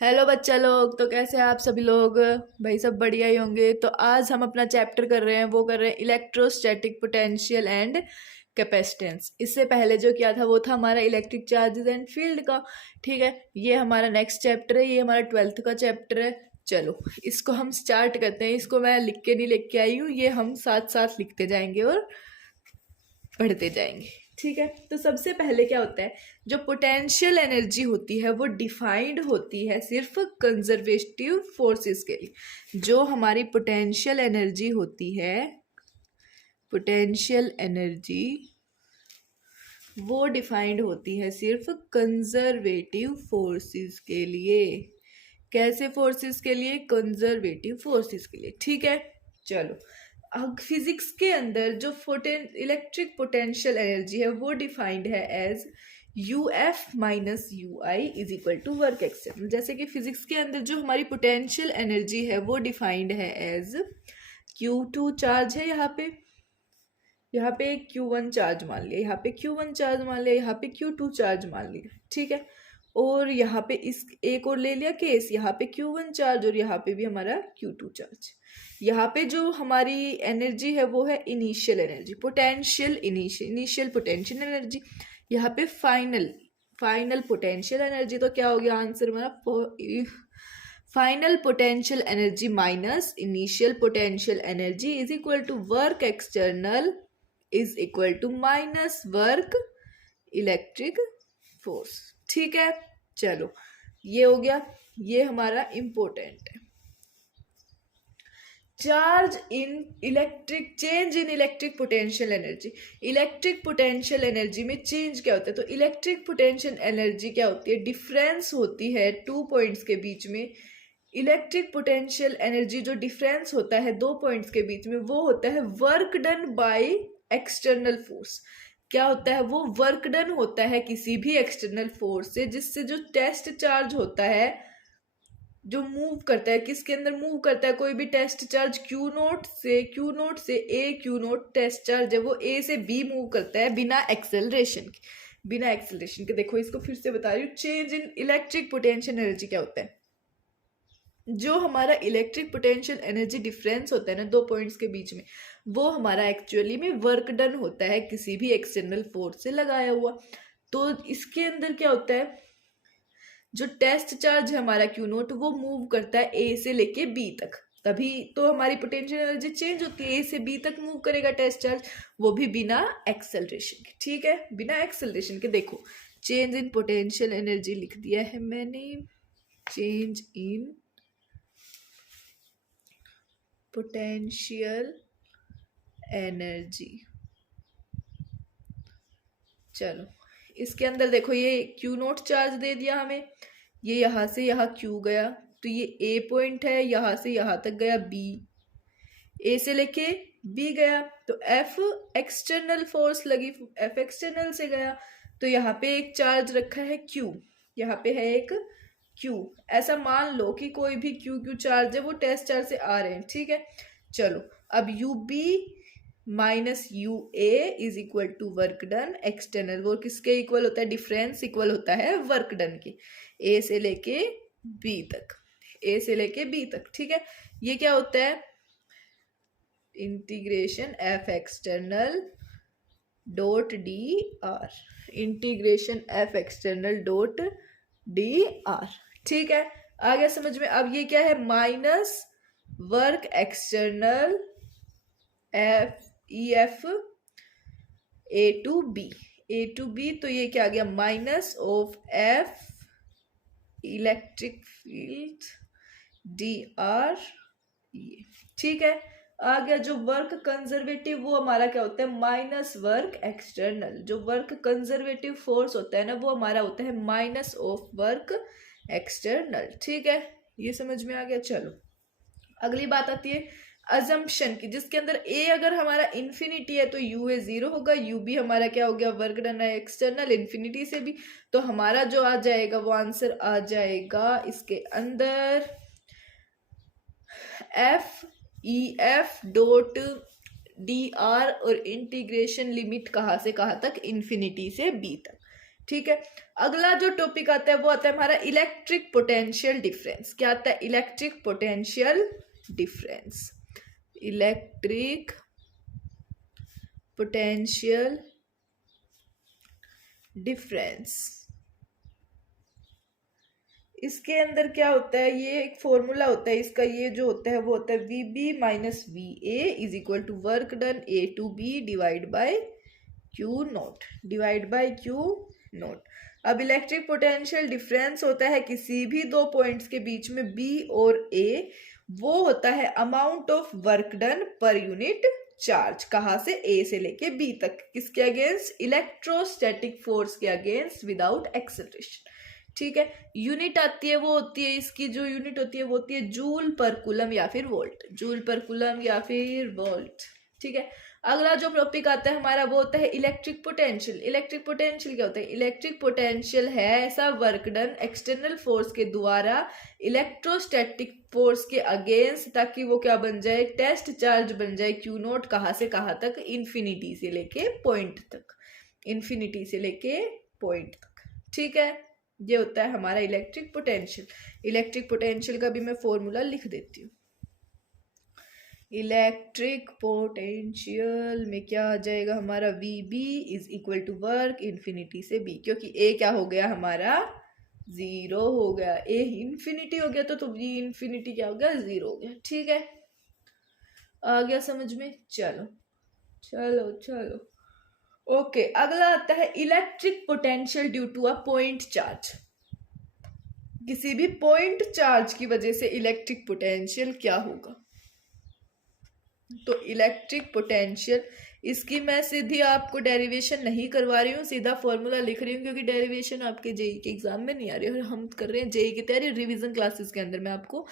Hello बच्चा लोग, तो कैसे हैं आप सभी लोग। भाई सब बढ़िया ही होंगे। तो आज हम अपना चैप्टर कर रहे हैं, वो कर रहे हैं इलेक्ट्रोस्टैटिक पोटेंशियल एंड कैपेसिटेंस। इससे पहले जो किया था वो था हमारा इलेक्ट्रिक चार्जेस एंड फील्ड का। ठीक है, ये हमारा नेक्स्ट चैप्टर है, ये हमारा 12th का चैप्टर है। चलो इसको हम स्टार्ट करते हैं। इसको मैं लिख के नहीं लेके आई हूँ, ये हम साथ साथ लिखते जाएंगे और पढ़ते जाएंगे। ठीक है, तो सबसे पहले क्या होता है, जो पोटेंशियल एनर्जी होती है वो डिफाइंड होती है सिर्फ कंजर्वेटिव फोर्सेस के लिए। जो हमारी पोटेंशियल एनर्जी होती है, पोटेंशियल एनर्जी वो डिफाइंड होती है सिर्फ कंजर्वेटिव फोर्सेस के लिए। कैसे फोर्सेस के लिए? कंजर्वेटिव फोर्सेस के लिए। ठीक है, चलो अब फिजिक्स के अंदर जो इलेक्ट्रिक पोटेंशियल एनर्जी है वो डिफाइंड है as U F minus U I is equal to work external. जैसे कि फिजिक्स के अंदर जो हमारी पोटेंशियल एनर्जी है वो डिफाइंड है एज Q2 चार्ज है, यहाँ पे Q1 चार्ज मान लिया, यहाँ पे Q1 चार्ज मान लिया, यहाँ पे Q2 चार्ज मान लिया। ठीक है, और यहाँ पे इस एक और ले लिया केस, यहाँ पे Q1 चार्ज और यहाँ पे भी हमारा Q2 चार्ज। यहाँ पे जो हमारी एनर्जी है वो है initial energy, initial potential energy. यहाँ पे फाइनल पोटेंशियल एनर्जी। तो क्या हो गया आंसर हमारा? Final potential energy minus initial potential energy is equal to work external is equal to minus work electric force. ठीक है, चलो ये हो गया, ये हमारा इंपॉर्टेंट है। Change in electric potential energy. Electric potential energy में चेंज क्या होता है? तो इलेक्ट्रिक पोटेंशियल एनर्जी क्या होती है? डिफरेंस होती है टू पॉइंट्स के बीच में। इलेक्ट्रिक पोटेंशियल एनर्जी जो डिफरेंस होता है दो पॉइंट्स के बीच में वो होता है work done by external force. क्या होता है? वो वर्क डन होता है किसी भी एक्सटर्नल फोर्स से, जिससे जो टेस्ट चार्ज होता है जो मूव करता है, किसके अंदर मूव करता है? कोई भी टेस्ट चार्ज Q नोट से A, Q nought test charge है वो A से B मूव करता है बिना एक्सेलरेशन के। देखो इसको फिर से बता रही हूँ, change in electric potential energy क्या होता है? जो हमारा इलेक्ट्रिक पोटेंशियल एनर्जी डिफरेंस होता है ना दो पॉइंट्स के बीच में, वो हमारा एक्चुअली में वर्क डन होता है किसी भी एक्सटर्नल फोर्स से लगाया हुआ। तो इसके अंदर क्या होता है, जो टेस्ट चार्ज है हमारा Q नोट वो मूव करता है A से लेके B तक, तभी तो हमारी पोटेंशियल एनर्जी चेंज होती है। A से B तक मूव करेगा टेस्ट चार्ज, वो भी बिना एक्सेलरेशन के। ठीक है, बिना एक्सेलरेशन के। देखो चेंज इन पोटेंशियल एनर्जी लिख दिया है मैंने, चेंज इन पोटेंशियल एनर्जी। चलो इसके अंदर देखो ये Q नोट चार्ज दे दिया हमें, ये यहाँ से यहाँ Q गया, तो ये A पॉइंट है, यहाँ से यहाँ तक गया B, A से लेके B गया, तो F एक्सटर्नल फोर्स लगी, F एक्सटर्नल से गया, तो यहाँ पे एक चार्ज रखा है Q, यहाँ पे है एक Q। ऐसा मान लो कि कोई भी Q चार्ज है वो टेस्ट चार्ज से आ रहे हैं। ठीक है, चलो अब UB minus UA is equal to work done external. वो किसके इक्वल होता है? डिफरेंस इक्वल होता है वर्क डन के, A से लेके B तक, A से लेके B तक। ठीक है, ये क्या होता है? Integration F external dot DR, integration F external dot DR। ठीक है, आ गया समझ में? अब ये क्या है? Minus work external EF A to B, तो ये क्या आ गया? Minus of F electric field DR। ठीक है, आ गया। जो वर्क कंजर्वेटिव वो हमारा क्या होता है? Minus work external. जो वर्क कंजर्वेटिव फोर्स होता है ना वो हमारा होता है माइनस ऑफ वर्क एक्सटर्नल। ठीक है, ये समझ में आ गया। चलो अगली बात आती है अजम्पशन की, जिसके अंदर A अगर हमारा इंफिनिटी है तो UA 0 होगा, UB हमारा क्या हो गया? वर्क डन है एक्सटर्नल इंफिनिटी से भी, तो हमारा जो आ जाएगा वो आंसर आ जाएगा इसके अंदर FEF डॉट DR, और इंटीग्रेशन लिमिट कहाँ से कहाँ तक? इंफिनिटी से B तक। ठीक है। अगला जो टॉपिक आता है वो आता है हमारा इलेक्ट्रिक पोटेंशियल डिफरेंस। क्या आता है? Electric potential difference. Electric potential difference. इसके अंदर क्या होता है? ये एक फॉर्मूला होता है इसका, ये जो होता है वो होता है V B minus V A is equal to work done A to B divide by Q nought, divide by Q nought. अब इलेक्ट्रिक पोटेंशियल डिफरेंस होता है किसी भी दो पॉइंट्स के बीच में बी और ए, वो होता है amount of work done per unit charge. कहाँ से? ए से लेके बी तक। किसके अगेंस्ट? इलेक्ट्रोस्टैटिक फोर्स के अगेंस्ट विदाउट एक्सेलरेशन। ठीक है। यूनिट आती है वो होती है, इसकी जो यूनिट होती है वो होती है जूल पर कूलम या फिर वोल्ट, जूल पर कूलम या फिर वोल्ट। ठीक है। अगला जो टॉपिक आता है हमारा वो होता है इलेक्ट्रिक पोटेंशियल। इलेक्ट्रिक पोटेंशियल क्या होता है? इलेक्ट्रिक पोटेंशियल है ऐसा वर्क डन एक्सटर्नल फोर्स के द्वारा इलेक्ट्रोस्टैटिक फोर्स के अगेंस्ट, ताकि वो क्या बन जाए? टेस्ट चार्ज बन जाए क्यू नॉट। कहाँ से कहाँ तक? इन्फिनिटी से लेके पॉइंट तक, इन्फिनिटी से लेके पॉइंट तक। ठीक है। ये होता है हमारा इलेक्ट्रिक पोटेंशियल। इलेक्ट्रिक पोटेंशियल का भी मैं फॉर्मूला लिख देती हूँ। इलेक्ट्रिक पोटेंशियल में क्या आ जाएगा हमारा? V B is equal to work infinity से बी, क्योंकि ए क्या हो गया हमारा? जीरो हो गया। ए इन्फिनिटी हो गया तो वी इन्फिनिटी क्या हो गया? जीरो हो गया। ठीक है, आ गया समझ में? चलो चलो चलो ओके। अगला आता है electric potential due to a point charge. किसी भी पॉइंट चार्ज की वजह से इलेक्ट्रिक पोटेंशियल क्या होगा? तो इलेक्ट्रिक पोटेंशियल, इसकी मैं सीधी आपको डेरिवेशन नहीं करवा रही हूँ, सीधा फॉर्मूला लिख रही हूँ, क्योंकि डेरिवेशन आपके जेई के एग्जाम में नहीं आ रही है और हम कर रहे हैं जेई की तैयारी। रिवीजन क्लासेस के अंदर मैं आपको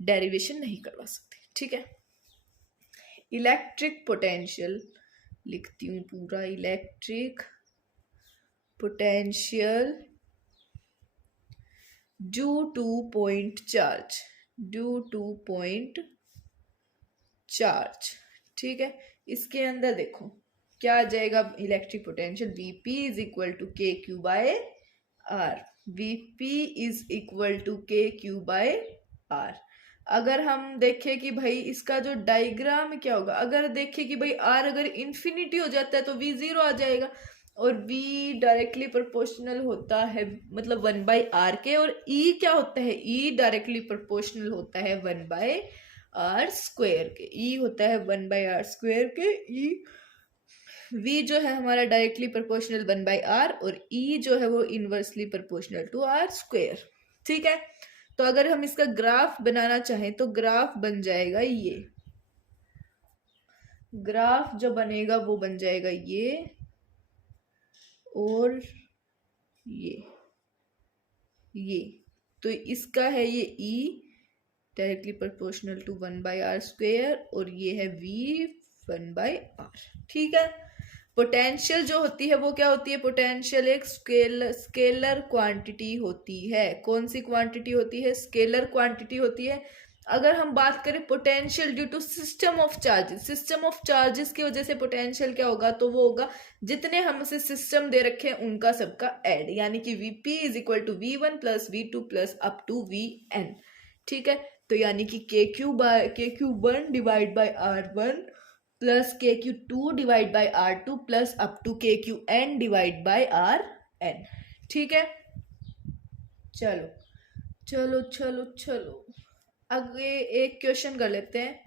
डेरिवेशन नहीं करवा सकती। ठीक है। इलेक्ट्रिक पोटेंशियल लिखती हूँ पूरा, electric potential due to point charge, due to point charge. ठीक है। इसके अंदर देखो क्या आ जाएगा? Electric potential VP is equal to K Q by R. VP is equal to K Q by R. अगर हम देखें कि भाई इसका जो डायग्राम क्या होगा, अगर देखें कि भाई आर अगर इन्फिनिटी हो जाता है तो वी जीरो आ जाएगा, और v डायरेक्टली प्रोपोर्शनल होता है मतलब 1/r के, और e क्या होता है? e डायरेक्टली प्रोपोर्शनल होता है 1/r स्क्वायर के। e होता है 1/r स्क्वायर के। e v जो है हमारा डायरेक्टली प्रोपोर्शनल 1/r, और e जो है वो inversely proportional to r square. ठीक है। तो अगर हम इसका ग्राफ बनाना चाहें तो ग्राफ बन जाएगा ये, ग्राफ जो बनेगा वो बन जाएगा ये, और ये तो इसका है ये e directly proportional to 1/r square, और ये है v 1/r। ठीक है। पोटेंशियल जो होती है वो क्या होती है? पोटेंशियल एक स्केलर क्वांटिटी होती है। कौन सी क्वांटिटी होती है? स्केलर क्वांटिटी होती है। अगर हम बात करें potential due to system of charges, system of charges की वजह से पोटेंशियल क्या होगा? तो वो होगा जितने हमसे सिस्टम दे रखे हैं उनका सबका ऐड, यानी कि VP is equal to v1 plus v2 plus up to vn। ठीक है। तो यानी कि k3 divide by r1 plus k3 divide by r2 plus up to kqn divide by rn। ठीक है। चलो चलो चलो चलो आगे एक क्वेश्चन कर लेते हैं।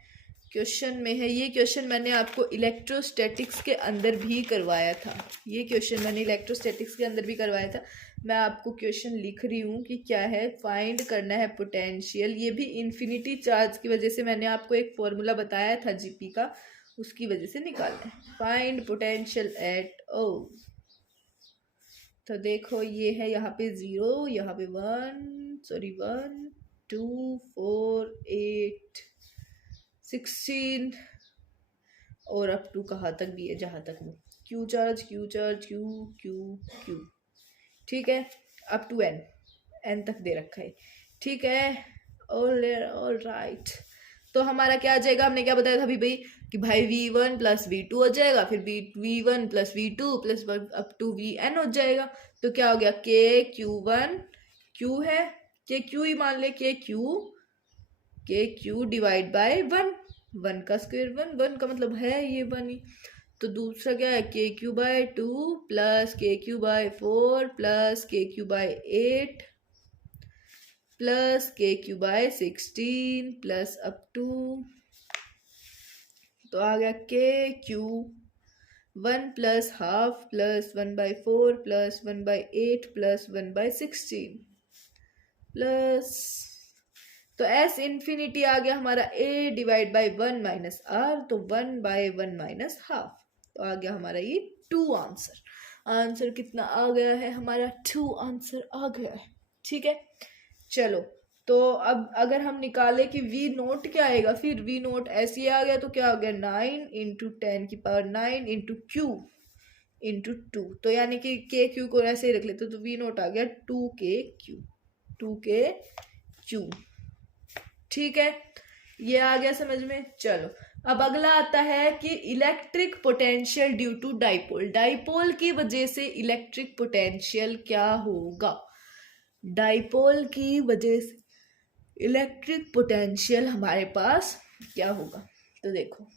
क्वेश्चन में है, ये क्वेश्चन मैंने आपको इलेक्ट्रोस्टैटिक्स के अंदर भी करवाया था, ये क्वेश्चन मैंने इलेक्ट्रोस्टैटिक्स के अंदर भी करवाया था। मैं आपको क्वेश्चन लिख रही हूँ कि क्या है, फाइंड करना है पोटेंशियल। ये भी इन्फिनिटी चार्ज की वजह से मैंने आपको एक फॉर्मूला बताया था जीपी का, उसकी वजह से निकालना है। फाइंड पोटेंशियल एट ओ, तो देखो ये है यहाँ पे 0, यहाँ पे 1 2 4 8 16 और अप टू कहाँ तक भी है? जहाँ तक वो Q charge Q charge Q Q Q. ठीक है। अप टू एन तक दे रखा है। ठीक है। All right. तो हमारा क्या आ जाएगा? हमने क्या बताया था अभी भाई कि भाई v1 प्लस v2 हो जाएगा, फिर v1 plus v2 plus up to vn हो जाएगा। तो क्या हो गया के क्यू वन, क्यू है के क्यू ही मान ले, के Q divide by one, one का स्क्वायर वन, वन का मतलब है ये वन ही। तो दूसरा क्या है K Q by two plus K Q by four plus K Q by eight plus K Q by 16 plus up to, तो आ गया K Q one plus half plus one by four plus one by eight plus one by 16 plus, तो S infinity आ गया हमारा A divide by one minus R, तो one by one minus half, तो आ गया हमारा ये टू आंसर। आंसर कितना आ गया है हमारा, टू आंसर आ गया है। ठीक है, चलो तो अब अगर हम निकाले कि वी नोट क्या आएगा, फिर वी नोट ऐसे आ गया तो क्या हो गया 9 इंटू 10 की power 9 into Q into two, तो यानी कि के क्यू को ऐसे ही रख लेते तो वी नोट आ गया 2k क्यू। ठीक है, ये आ गया समझ में। चलो अब अगला आता है कि electric potential due to dipole, dipole की वजह से इलेक्ट्रिक पोटेंशियल क्या होगा, डाइपोल की वजह से इलेक्ट्रिक पोटेंशियल हमारे पास क्या होगा। तो देखो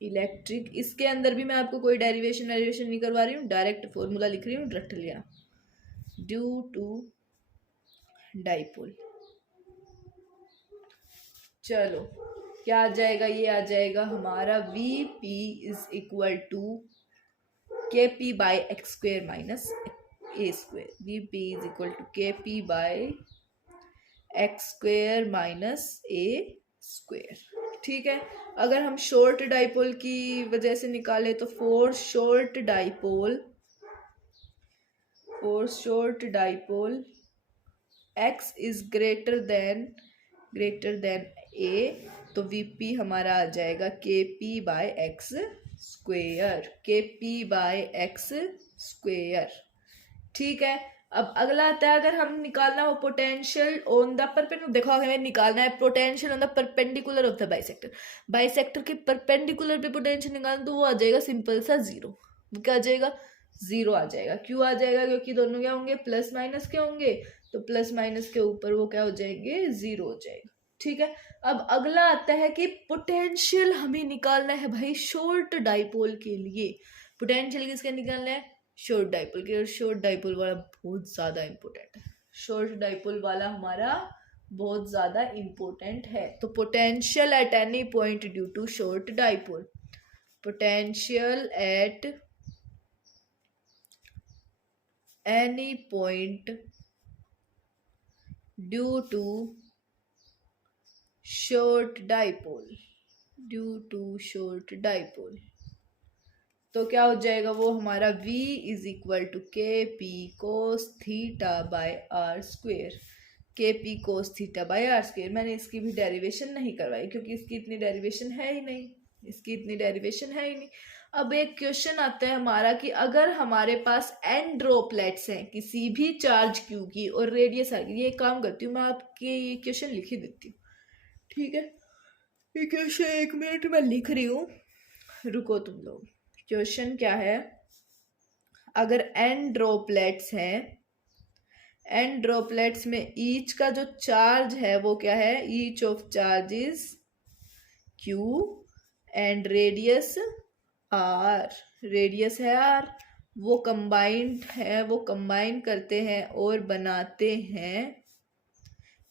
इलेक्ट्रिक, इसके अंदर भी मैं आपको कोई डेरिवेशन नहीं करवा रही हूँ, डायरेक्ट फॉर्मूला लिख रही हूँ, रट लिया, ड्यू टू डाइपोल। चलो क्या आ जाएगा, ये आ जाएगा हमारा V P is equal to K P by X square minus A square, V P is equal to K P by X square minus A square. ठीक है, अगर हम शॉर्ट डाइपोल की वजह से निकाले तो four short dipole x is greater than a, तो वीपी हमारा आ जाएगा के पी बाय एक्स स्क्वेयर। ठीक है, अब अगला आता है अगर हम निकालना हो पोटेंशियल ऑन द परपेंडिकुलर, देखो हमें निकालना है potential on the perpendicular of the bisector के परपेंडिकुलर पे पोटेंशियल निकालना, तो वो आ जाएगा सिंपल सा जीरो। वो क्या आ जाएगा, जीरो आ जाएगा। क्यों आ जाएगा, क्योंकि दोनों क्या होंगे प्लस माइनस के होंगे, तो प्लस माइनस के ऊपर वो क्या हो जाएंगे, जीरो हो जाएगा। ठीक है, अब अगला आता है कि पोटेंशियल हमें निकालना है भाई शॉर्ट डाइपोल के लिए। पोटेंशियल किसका निकालना है, शॉर्ट डाइपोल के, और शॉर्ट डाइपोल वाला बहुत ज्यादा इंपॉर्टेंट है, शॉर्ट डाइपोल वाला हमारा बहुत ज्यादा इंपॉर्टेंट है। तो potential at any point due to short dipole, potential at any point due to short dipole, तो क्या हो जाएगा वो हमारा v is equal to K P cos theta by R square, K P cos theta by R square. मैंने इसकी भी derivation नहीं करवाई क्योंकि इसकी इतनी डेरिवेशन है ही नहीं, अब एक क्वेश्चन आता है हमारा कि अगर हमारे पास n ड्रॉपलेट्स हैं किसी भी चार्ज q की और रेडियस आ गई, ये काम करती हूँ मैं आपके ये क्वेश्चन लिख ही देती हूँ। ठीक है, ये क्वेश्चन 1 मिनट में लिख रही हूँ, रुको तुम लोग। क्वेश्चन क्या है, अगर n ड्रॉपलेट्स हैं, n ड्रॉपलेट्स में ईच का जो चार्ज है वो क्या है, each of charge is q and radius r, radius है r, वो कंबाइंड है, वो कंबाइन करते हैं और बनाते हैं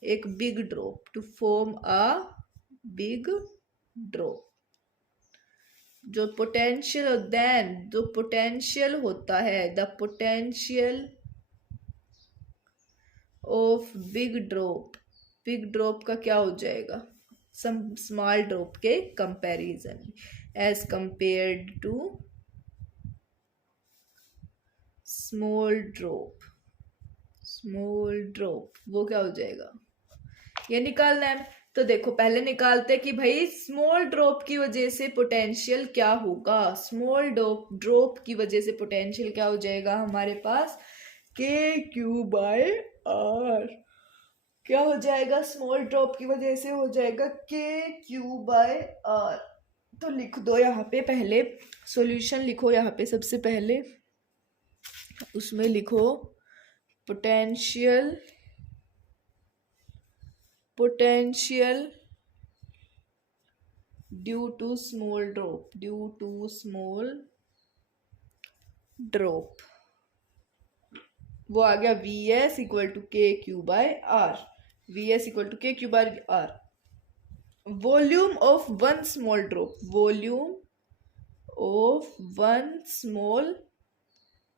एक big drop, to form a big drop. जो पोटेंशियल होता है, the potential of big drop का क्या हो जाएगा, सम स्मॉल ड्रॉप के comparison, as compared to small drop, वो क्या हो जाएगा, ये निकालना है। तो देखो पहले निकालते हैं कि भाई स्मॉल ड्रॉप की वजह से पोटेंशियल क्या होगा, स्मॉल ड्रॉप की वजह से पोटेंशियल क्या हो जाएगा हमारे पास, के क्यू बाय आर, क्या हो जाएगा, स्मॉल ड्रॉप की वजह से हो जाएगा के क्यू बाय आर। तो लिख दो यहाँ पे, पहले सॉल्यूशन लिखो यहाँ पे, सबसे पहले उसमें लिखो potential due to small drop, वो आ गया Vs equal to K Q by R. Vs equal to K Q by R. Volume of one small drop, volume of one small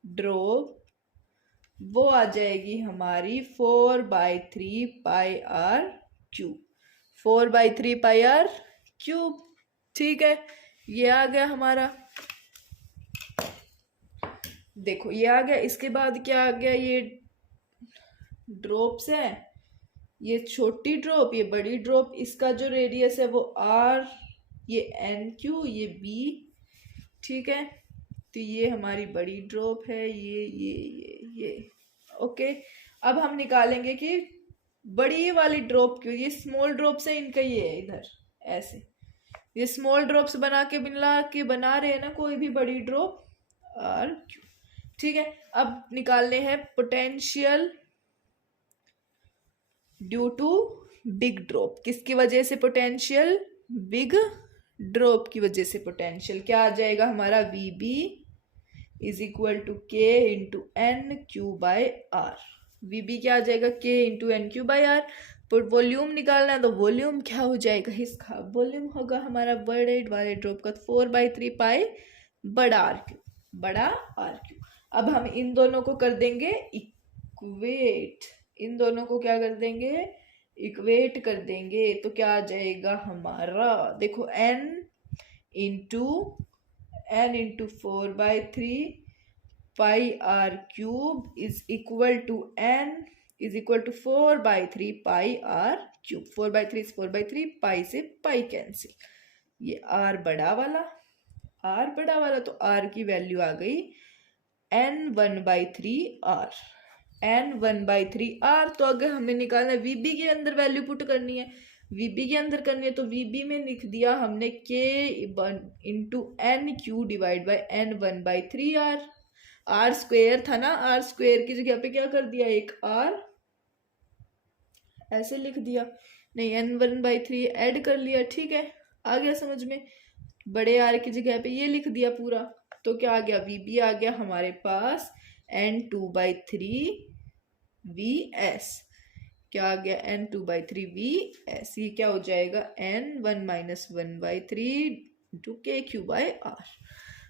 drop, वो आ जाएगी हमारी 4/3 pi R cube. 4/3 pi R cube. ठीक है, ये आ गया हमारा। देखो ये आ गया। इसके बाद क्या आ गया, ये ड्रॉप्स है, ये छोटी ड्रॉप, ये बड़ी ड्रॉप, इसका जो रेडियस है वो आर, ये एन क्यू, ये बी। ठीक है, तो ये हमारी बड़ी ड्रॉप है, ये ओके। अब हम निकालेंगे कि बड़ी वाली ड्रॉप क्यों, ये स्मॉल ड्रॉप से इनका ये है इधर ऐसे, ये स्मॉल ड्रॉप्स बना बना रहे हैं ना कोई भी बड़ी ड्रॉप आर क्यू। ठीक है, अब निकालने हैं potential due to big drop. किसकी वजह से पोटेंशियल? बिग ड्रॉप की वजह से पोटेंशियल। क्या आ जाएगा हमारा? VB is equal to K into N Q by R. VB क्या आ जाएगा? K into N Q by R. पर वॉल्यूम निकालना है तो वॉल्यूम क्या हो जाएगा इसका? वॉल्यूम होगा हमारा बड़े वाले ड्रॉप का 4/3 पाई बड़ा आर क्यू, बड़ा आर क्यू। अब हम इन दोनों को कर देंगे इक्वेट, इन दोनों को क्या कर देंगे? इक्वेट कर देंगे। तो क्या आ जाएगा हमारा? देखो n into 4/3 pi R cube is equal to n is equal to 4/3 pi R cube. 4/3 से 4/3, पाई से पाई कैंसिल, ये r बड़ा वाला, तो r की वैल्यू आ गई n 1/3 r, n 1/3 r। तो अगर हमें निकालना है VB के अंदर वैल्यू पुट करनी है, VB के अंदर करनी है, तो VB में लिख दिया हमने k into N Q divide by n 1/3 r। r square था ना, r स्क्वेयर की जगह पे क्या कर दिया? एक r ऐसे लिख दिया, नहीं n 1/3 ऐड कर लिया। ठीक है, आ गया समझ में? बड़े r की जगह पे ये लिख दिया पूरा। तो क्या आ गया? VB आ गया हमारे पास n 2/3 VS। क्या आ गया? n 2/3 VS। ये क्या हो जाएगा? n 1 minus 1/3 into K Q by are.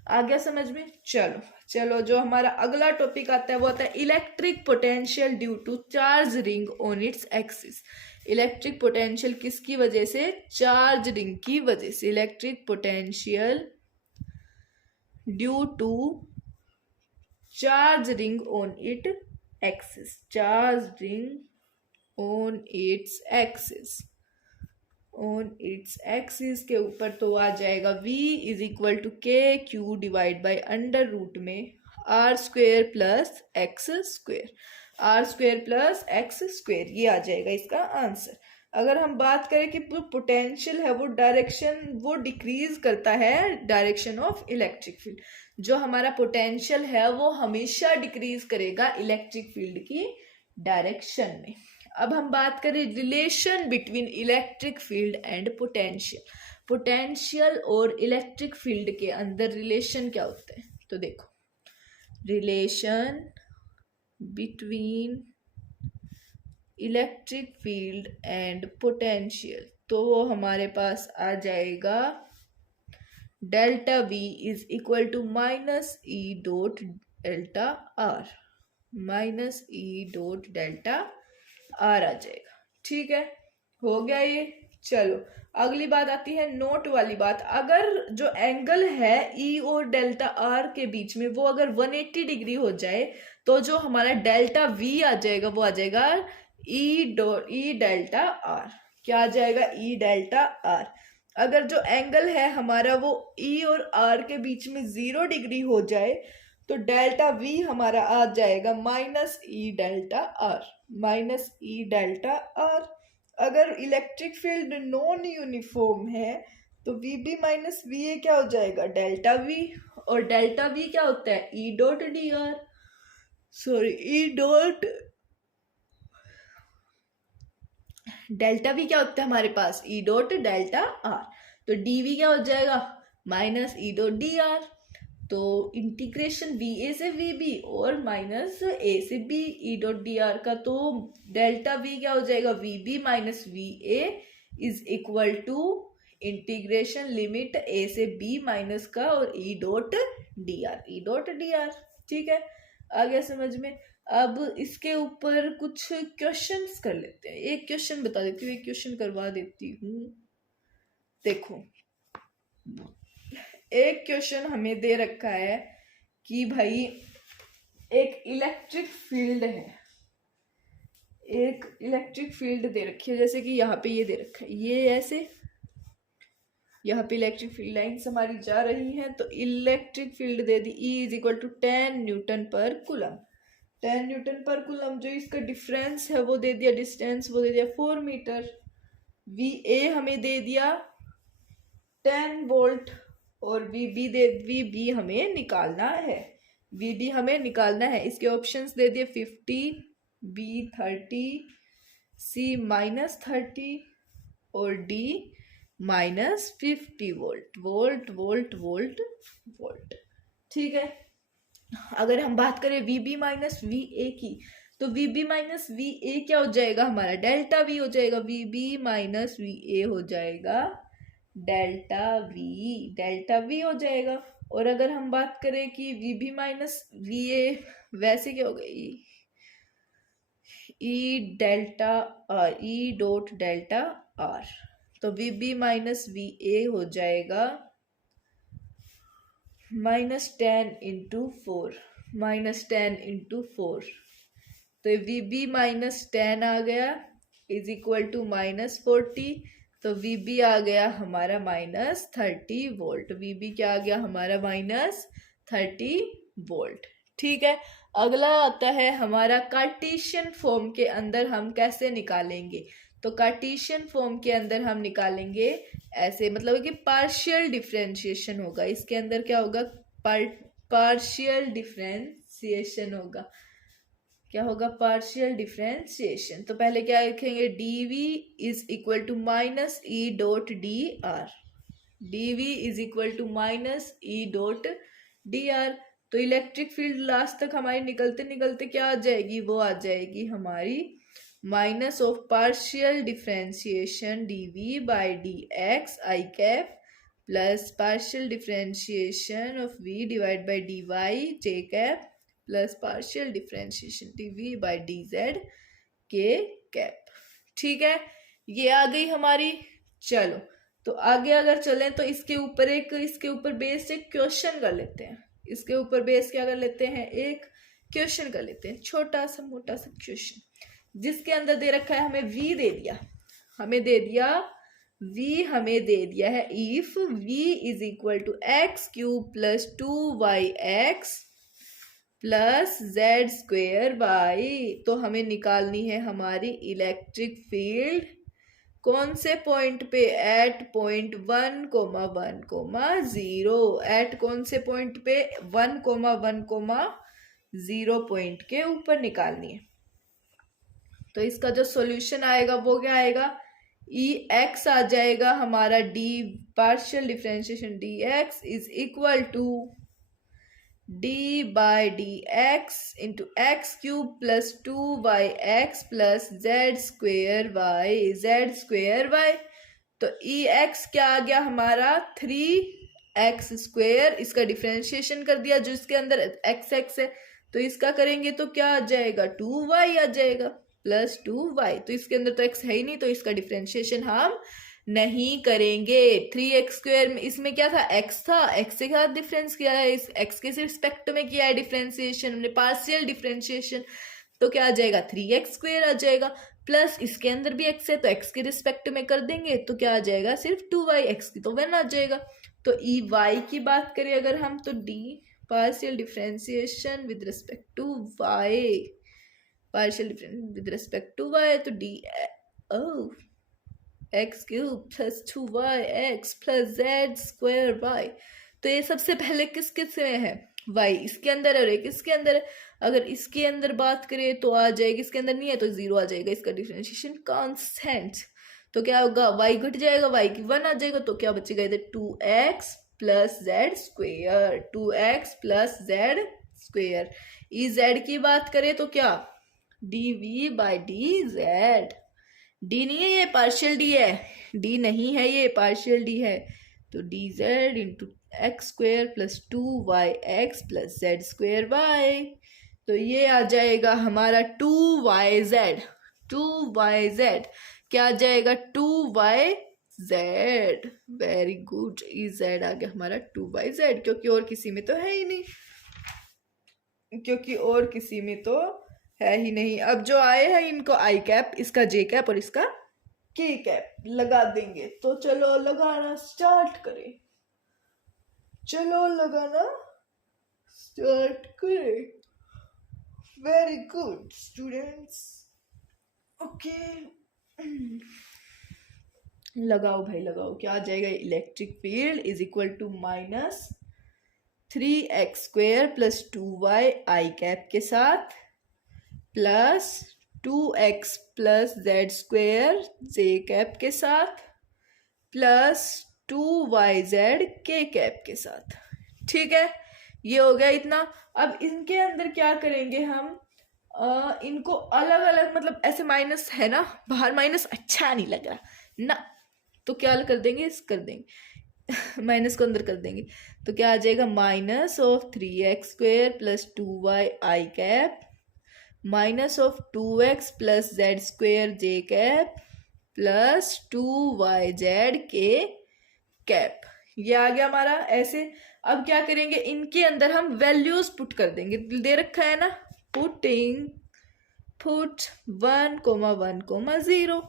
आ गया समझ में? चलो जो हमारा अगला टॉपिक आता है वो आता है electric potential due to charge ring on its axis. Electric potential किसकी वजह से? चार्ज रिंग की वजह से। Electric potential due to charge ring on it axis, charge ring on its axis, on its axis के ऊपर। तो आ जाएगा V is equal to K Q divide by under root में R square plus X square, R square plus X square. ये आ जाएगा इसका आंसर। अगर हम बात करें कि पोटेंशियल है वो डायरेक्शन, वो डिक्रीज करता है डायरेक्शन ऑफ इलेक्ट्रिक फील्ड। जो हमारा पोटेंशियल है वो हमेशा डिक्रीज करेगा इलेक्ट्रिक फील्ड की डायरेक्शन में। अब हम बात करें relation between electric field and potential. Potential और इलेक्ट्रिक फील्ड के अंदर रिलेशन क्या होता है? तो देखो, relation between electric field and potential, तो वो हमारे पास आ जाएगा delta V is equal to minus E dot delta R, minus E dot delta R आ जाएगा। ठीक है, हो गया ये। चलो अगली बात आती है नोट वाली बात। अगर जो एंगल है E और डेल्टा R के बीच में वो अगर 180 डिग्री हो जाए तो जो हमारा डेल्टा V आ जाएगा वो आ जाएगा E डेल्टा R। क्या आ जाएगा? E delta R। अगर जो एंगल है हमारा वो E और R के बीच में 0 डिग्री हो जाए तो डेल्टा V हमारा आ जाएगा minus E delta R, minus E delta R। अगर इलेक्ट्रिक फील्ड नॉन यूनिफॉर्म है तो VB माइनस VA क्या हो जाएगा? Delta V। और डेल्टा V क्या होता है? E dot DR, sorry E dot delta V क्या होता है हमारे पास, ई डॉट डेल्टा आर। तो डी वी क्या हो जाएगा, minus E dot D R. तो इंटीग्रेशन वी ए से वी बी और माइनस ए से B E dot D R का, तो डेल्टा वी क्या हो जाएगा, V B minus V A is equal to integration limit A से बी माइनस का और E dot D R, E dot D R. ठीक है, आ गया समझ में। अब इसके ऊपर कुछ क्वेश्चंस कर लेते हैं। एक क्वेश्चन बता देती हूँ, एक क्वेश्चन करवा देती हूँ। देखो, एक क्वेश्चन हमें दे रखा है कि भाई एक इलेक्ट्रिक फील्ड है, एक इलेक्ट्रिक फील्ड दे रखी है, जैसे कि यहाँ पे ये दे रखा है, ये ऐसे यहाँ पे इलेक्ट्रिक फील्ड लाइन्स हमारी जा रही हैं। तो इलेक्ट्रिक फील्ड दे दी E is equal to 10 newton per coulomb. 10 newton per coulomb, जो इसका डिफरेंस है वो दे दिया, डिस्टेंस वो दे दिया 4 मीटर। VA हमें दे दिया 10 वोल्ट और VB हमें निकालना है, VB हमें निकालना है। इसके ऑप्शंस दे दिए 50, B 30, C -30 और D -50 volt, volt volt volt volt. ठीक है, अगर हम बात करें VB माइनस VA की, तो VB माइनस VA क्या हो जाएगा हमारा, डेल्टा V हो जाएगा। VB माइनस VA हो जाएगा डेल्टा V हो जाएगा। और अगर हम बात करें कि VB माइनस VA, वैसे क्या होगा, E delta R, E dot delta R। तो VB माइनस VA हो जाएगा -10 इंटू 4, -10 इंटू 4। तो VB -10 आ गया इज इक्वल टू -40। तो VB आ गया हमारा -30 वोल्ट। VB क्या आ गया हमारा -30 वोल्ट। ठीक है, अगला आता है हमारा कार्टेशियन फॉर्म के अंदर हम कैसे निकालेंगे। तो कार्टेशियन फॉर्म के अंदर हम निकालेंगे ऐसे, मतलब कि पार्शियल डिफरेंशिएशन होगा। इसके अंदर क्या होगा, पार्शियल डिफरेंशिएशन होगा। क्या होगा, पार्शियल डिफरेंशिएशन। तो पहले क्या लिखेंगे, dv is equal to minus E dot D R, dv is equal to minus E dot D R. तो इलेक्ट्रिक फील्ड लास्ट तक हमारी निकलते निकलते क्या आ जाएगी, वो आ जाएगी हमारी minus of partial differentiation dv by D X I cap plus partial differentiation of v divide by D Y J cap plus partial differentiation dv by D Z K cap. ठीक है, ये आ गई हमारी। चलो, तो आगे अगर चलें तो इसके ऊपर बेस्ड एक क्वेश्चन कर लेते हैं। इसके ऊपर बेस क्या कर लेते हैं, एक क्वेश्चन कर लेते हैं, छोटा सा मोटा सा क्वेश्चन, जिसके अंदर दे रखा है हमें V दे दिया, हमें दे दिया है if V is equal to X cube plus 2yx plus Z square Y. तो हमें निकालनी है हमारी इलेक्ट्रिक फील्ड कौन से पॉइंट पे, एट पॉइंट 1,1,0, एट कौन से पॉइंट पे 1,1,0 पॉइंट के ऊपर निकालनी है। तो इसका जो सॉल्यूशन आएगा वो क्या आएगा, ई एक्स आ जाएगा हमारा, D partial differentiation D X is equal to D by D X into X cube plus 2yx plus Z square Y. तो ई एक्स क्या आ गया हमारा, 3x स्क्वेयर। इसका डिफरेंशिएशन कर दिया, जो इसके अंदर x है, तो इसका करेंगे तो क्या आ जाएगा, 2y आ जाएगा प्लस 2y। तो इसके अंदर तो x है ही नहीं, तो इसका डिफरेंशिएशन हम नहीं करेंगे। 3x स्क्वेयर में इसमें क्या था, x था, x से क्या डिफरेंस किया है, इस x के रिस्पेक्ट में किया है डिफरेंशिएशन, हमने पार्शियल डिफरेंशिएशन। तो क्या आ जाएगा, 3x स्क्वेयर आ जाएगा, प्लस इसके अंदर भी x है तो x के रिस्पेक्ट में कर देंगे तो क्या आ जाएगा, सिर्फ 2yx की तो 1 आ जाएगा। तो ई y की बात करें अगर हम, तो d partial differentiation with respect to y, partial difference with respect to y, तो d X cube plus 2yx plus Z square Y. तो ये सबसे पहले किस में है, वाई इसके अंदर है और एक इसके अंदर है। अगर इसके अंदर बात करें तो आ जाएगी, इसके अंदर नहीं है तो 0 आ जाएगा, इसका डिफरेंशिएशन कांस्टेंट। तो क्या होगा, y घट जाएगा, y की 1 आ जाएगा, तो क्या बचेगा इधर 2x plus Z square, 2x plus Z square. E Z की बात करें तो क्या dv by D Z, D नहीं है ये, पार्शियल डी है, डी नहीं है ये, पार्शियल डी है। तो D Z into X square plus 2y X plus Z square Y. तो ये आ जाएगा हमारा 2yz, 2yz क्या आ जाएगा 2yz। Very good, E Z आ गया हमारा 2yz, क्योंकि और किसी में तो है ही नहीं, क्योंकि और किसी में तो है ही नहीं। अब जो आए हैं इनको आई कैप, इसका जे कैप और इसका के कैप लगा देंगे। तो चलो लगाना स्टार्ट करें, चलो लगाना स्टार्ट करें। वेरी गुड स्टूडेंट्स, ओके लगाओ भाई लगाओ। क्या आ जाएगा, electric field is equal to minus 3x square plus 2y I cap के साथ plus 2x plus Z square J cap के साथ प्लस 2yz के कैप के साथ। ठीक है, ये हो गया इतना। अब इनके अंदर क्या करेंगे हम, इनको अलग अलग, मतलब ऐसे माइनस है ना, बाहर माइनस अच्छा नहीं लग रहा ना, तो क्या कर देंगे, इस कर देंगे माइनस को अंदर कर देंगे। तो क्या आ जाएगा, minus of 3x square plus 2y I cap minus of 2x plus Z square J cap plus 2yz के कैप। ये आ गया हमारा ऐसे। अब क्या करेंगे, इनके अंदर हम वैल्यूज पुट कर देंगे, दे रखा है ना, पुट 1, 0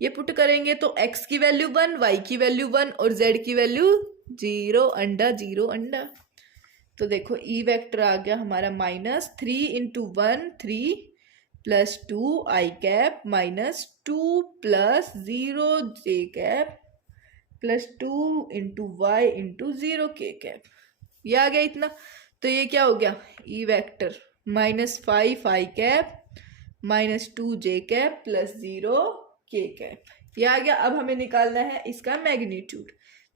ये पुट करेंगे तो x की वैल्यू 1, y की वैल्यू 1 और z की वैल्यू 0, अंडा 0 अंडा। तो देखो ई वेक्टर आ गया हमारा minus 3 into 1 3 plus 2 I cap minus 2 plus 0 J cap plus 2 into Y into 0 K cap. ये आ गया इतना। तो ये क्या हो गया, ई वेक्टर माइनस 5 आई कैप माइनस 2 जे कैप प्लस 0 के कैप। ये आ गया। अब हमें निकालना है इसका मैग्नीट्यूड।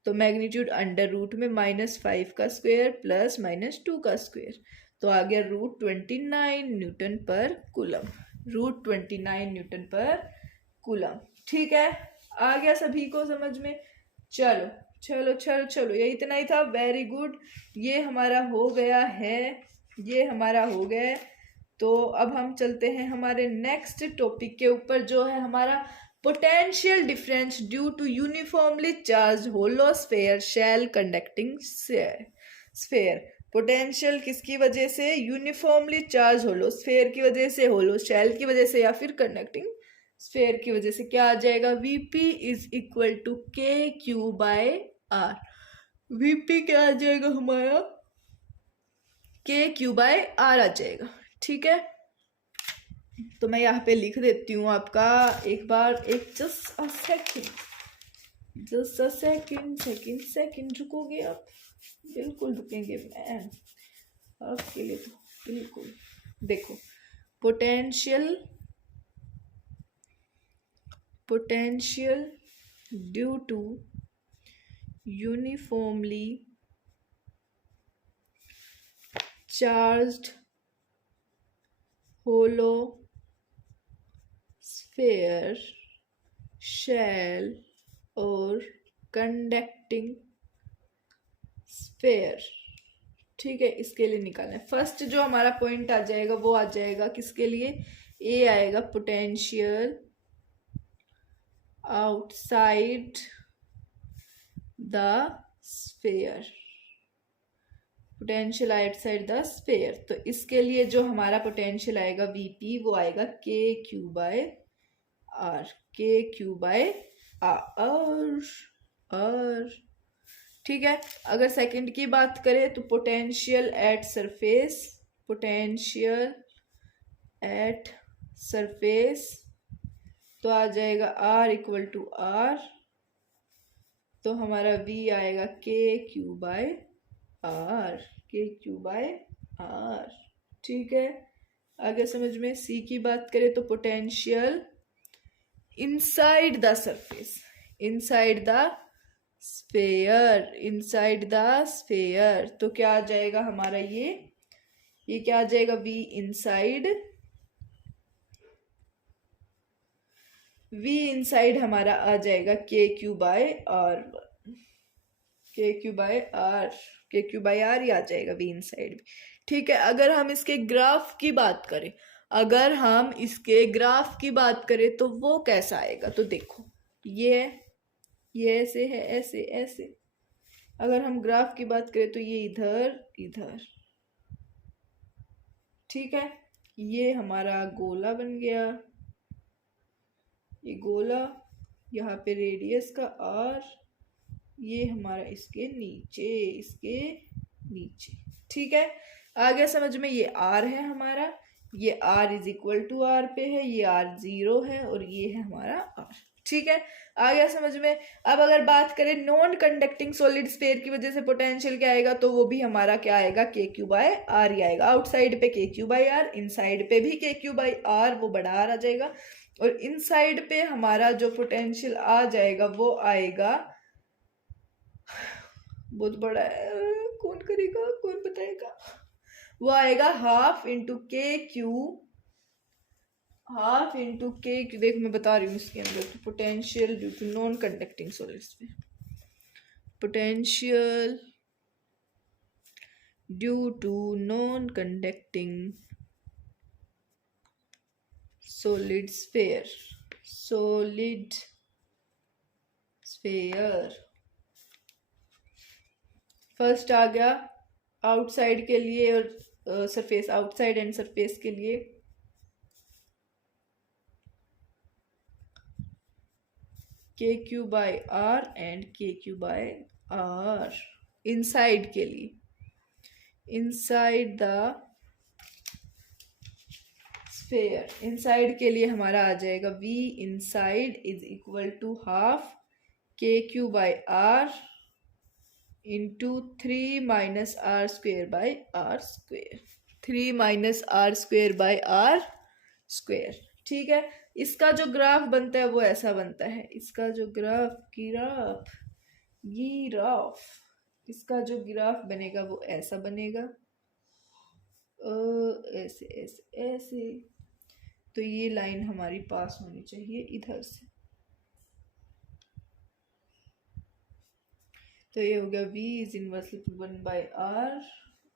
तो मैग्नीट्यूड अंडर रूट में -5 का स्क्वायर प्लस -2 का स्क्वायर, तो आ गया √29 Newton per coulomb, √29 Newton per coulomb. ठीक है, आ गया सभी को समझ में। चलो चलो चलो चलो, ये इतना ही था। वेरी गुड, ये हमारा हो गया है, ये हमारा हो गया है। तो अब हम चलते हैं हमारे नेक्स्ट टॉपिक के ऊपर, जो है हमारा potential difference due to uniformly charge hollow sphere shell conducting sphere. Potential किसकी वजह से, यूनिफॉर्मली चार्ज होलो स्फेयर की वजह से, होलो शेल की वजह से, या फिर कंडक्टिंग स्फेयर की वजह से। क्या आ जाएगा, VP is equal to K Q by R. VP क्या आ जाएगा हमारा, के क्यू बाय आर आ जाएगा। ठीक है, तो मैं यहाँ पे लिख देती हूँ आपका एक बार, एक जस्ट अ सेकंड रुकोगे आप, बिल्कुल रुकेंगे मैम आपके लिए, तो बिल्कुल। देखो, potential due to uniformly charged hollow sphere shell और कंडक्टिंग स्फेयर। ठीक है, इसके लिए निकालना है। फर्स्ट जो हमारा पॉइंट आ जाएगा वो आ जाएगा किसके लिए, ए आएगा potential outside the sphere, potential outside the sphere. तो इसके लिए जो हमारा पोटेंशियल आएगा वीपी, वो आएगा के क्यू बाय आर, के क्यू बाय आर। ठीक है, अगर सेकंड की बात करें तो potential at surface, potential at surface, तो आ जाएगा R इक्वल टू R, तो हमारा V आएगा के क्यू बाय आर, के क्यू बाय आर। ठीक है, आगे समझ में। सी की बात करें तो potential inside the surface, inside the sphere, inside the sphere, तो क्या आ जाएगा हमारा ये क्या आ जाएगा, वी इनसाइड, वी इनसाइड हमारा आ जाएगा के क्यू बाय आर, के क्यू बाय आर, के क्यू बाय आर ही आ जाएगा वी इनसाइड भी। ठीक है, अगर हम इसके ग्राफ की बात करें, अगर हम इसके ग्राफ की बात करें तो वो कैसा आएगा, तो देखो ये ऐसे है, ऐसे ऐसे। अगर हम ग्राफ की बात करें तो ये इधर इधर। ठीक है, ये हमारा गोला बन गया, ये गोला, यहाँ पे रेडियस का आर, ये हमारा इसके नीचे, इसके नीचे। ठीक है, आ गया समझ में। ये आर है हमारा, ये R is equal to R पे है, ये आर 0 है और ये है हमारा आर। ठीक है, आ गया समझ में। अब अगर बात करें नॉन कंडक्टिंग सॉलिड स्फीयर की वजह से पोटेंशियल क्या आएगा, तो वो भी हमारा क्या आएगा, के क्यू बाय आर ही आएगा। आउटसाइड पे के क्यू बाय आर, इनसाइड पे भी के क्यू बाय आर, वो बड़ा आर आ जाएगा। और इनसाइड पे हमारा जो पोटेंशियल आ जाएगा वो आएगा, बहुत बड़ा है, कौन करेगा, कौन बताएगा, वो आएगा half into K Q, half into K, देख मैं बता रही हूँ इसके अंदर potential due to non conducting solids में, potential due to non conducting solid sphere, solid sphere. First आ गया आउटसाइड के लिए और सरफेस, आउटसाइड एंड सरफेस के लिए के क्यू बाय आर एंड के क्यू बाय आर। इनसाइड के लिए, इनसाइड द स्फीयर, इनसाइड के लिए हमारा आ जाएगा V inside is equal to half K Q by R into 3 minus R square by R square, 3 minus R square by R square. ठीक है, इसका जो ग्राफ बनता है वो ऐसा बनता है, इसका जो ग्राफ इसका जो ग्राफ बनेगा वो ऐसा बनेगा, ऐसे ऐसे ऐसे। तो ये लाइन हमारी पास होनी चाहिए इधर से, तो ये हो गया v is inversely one by R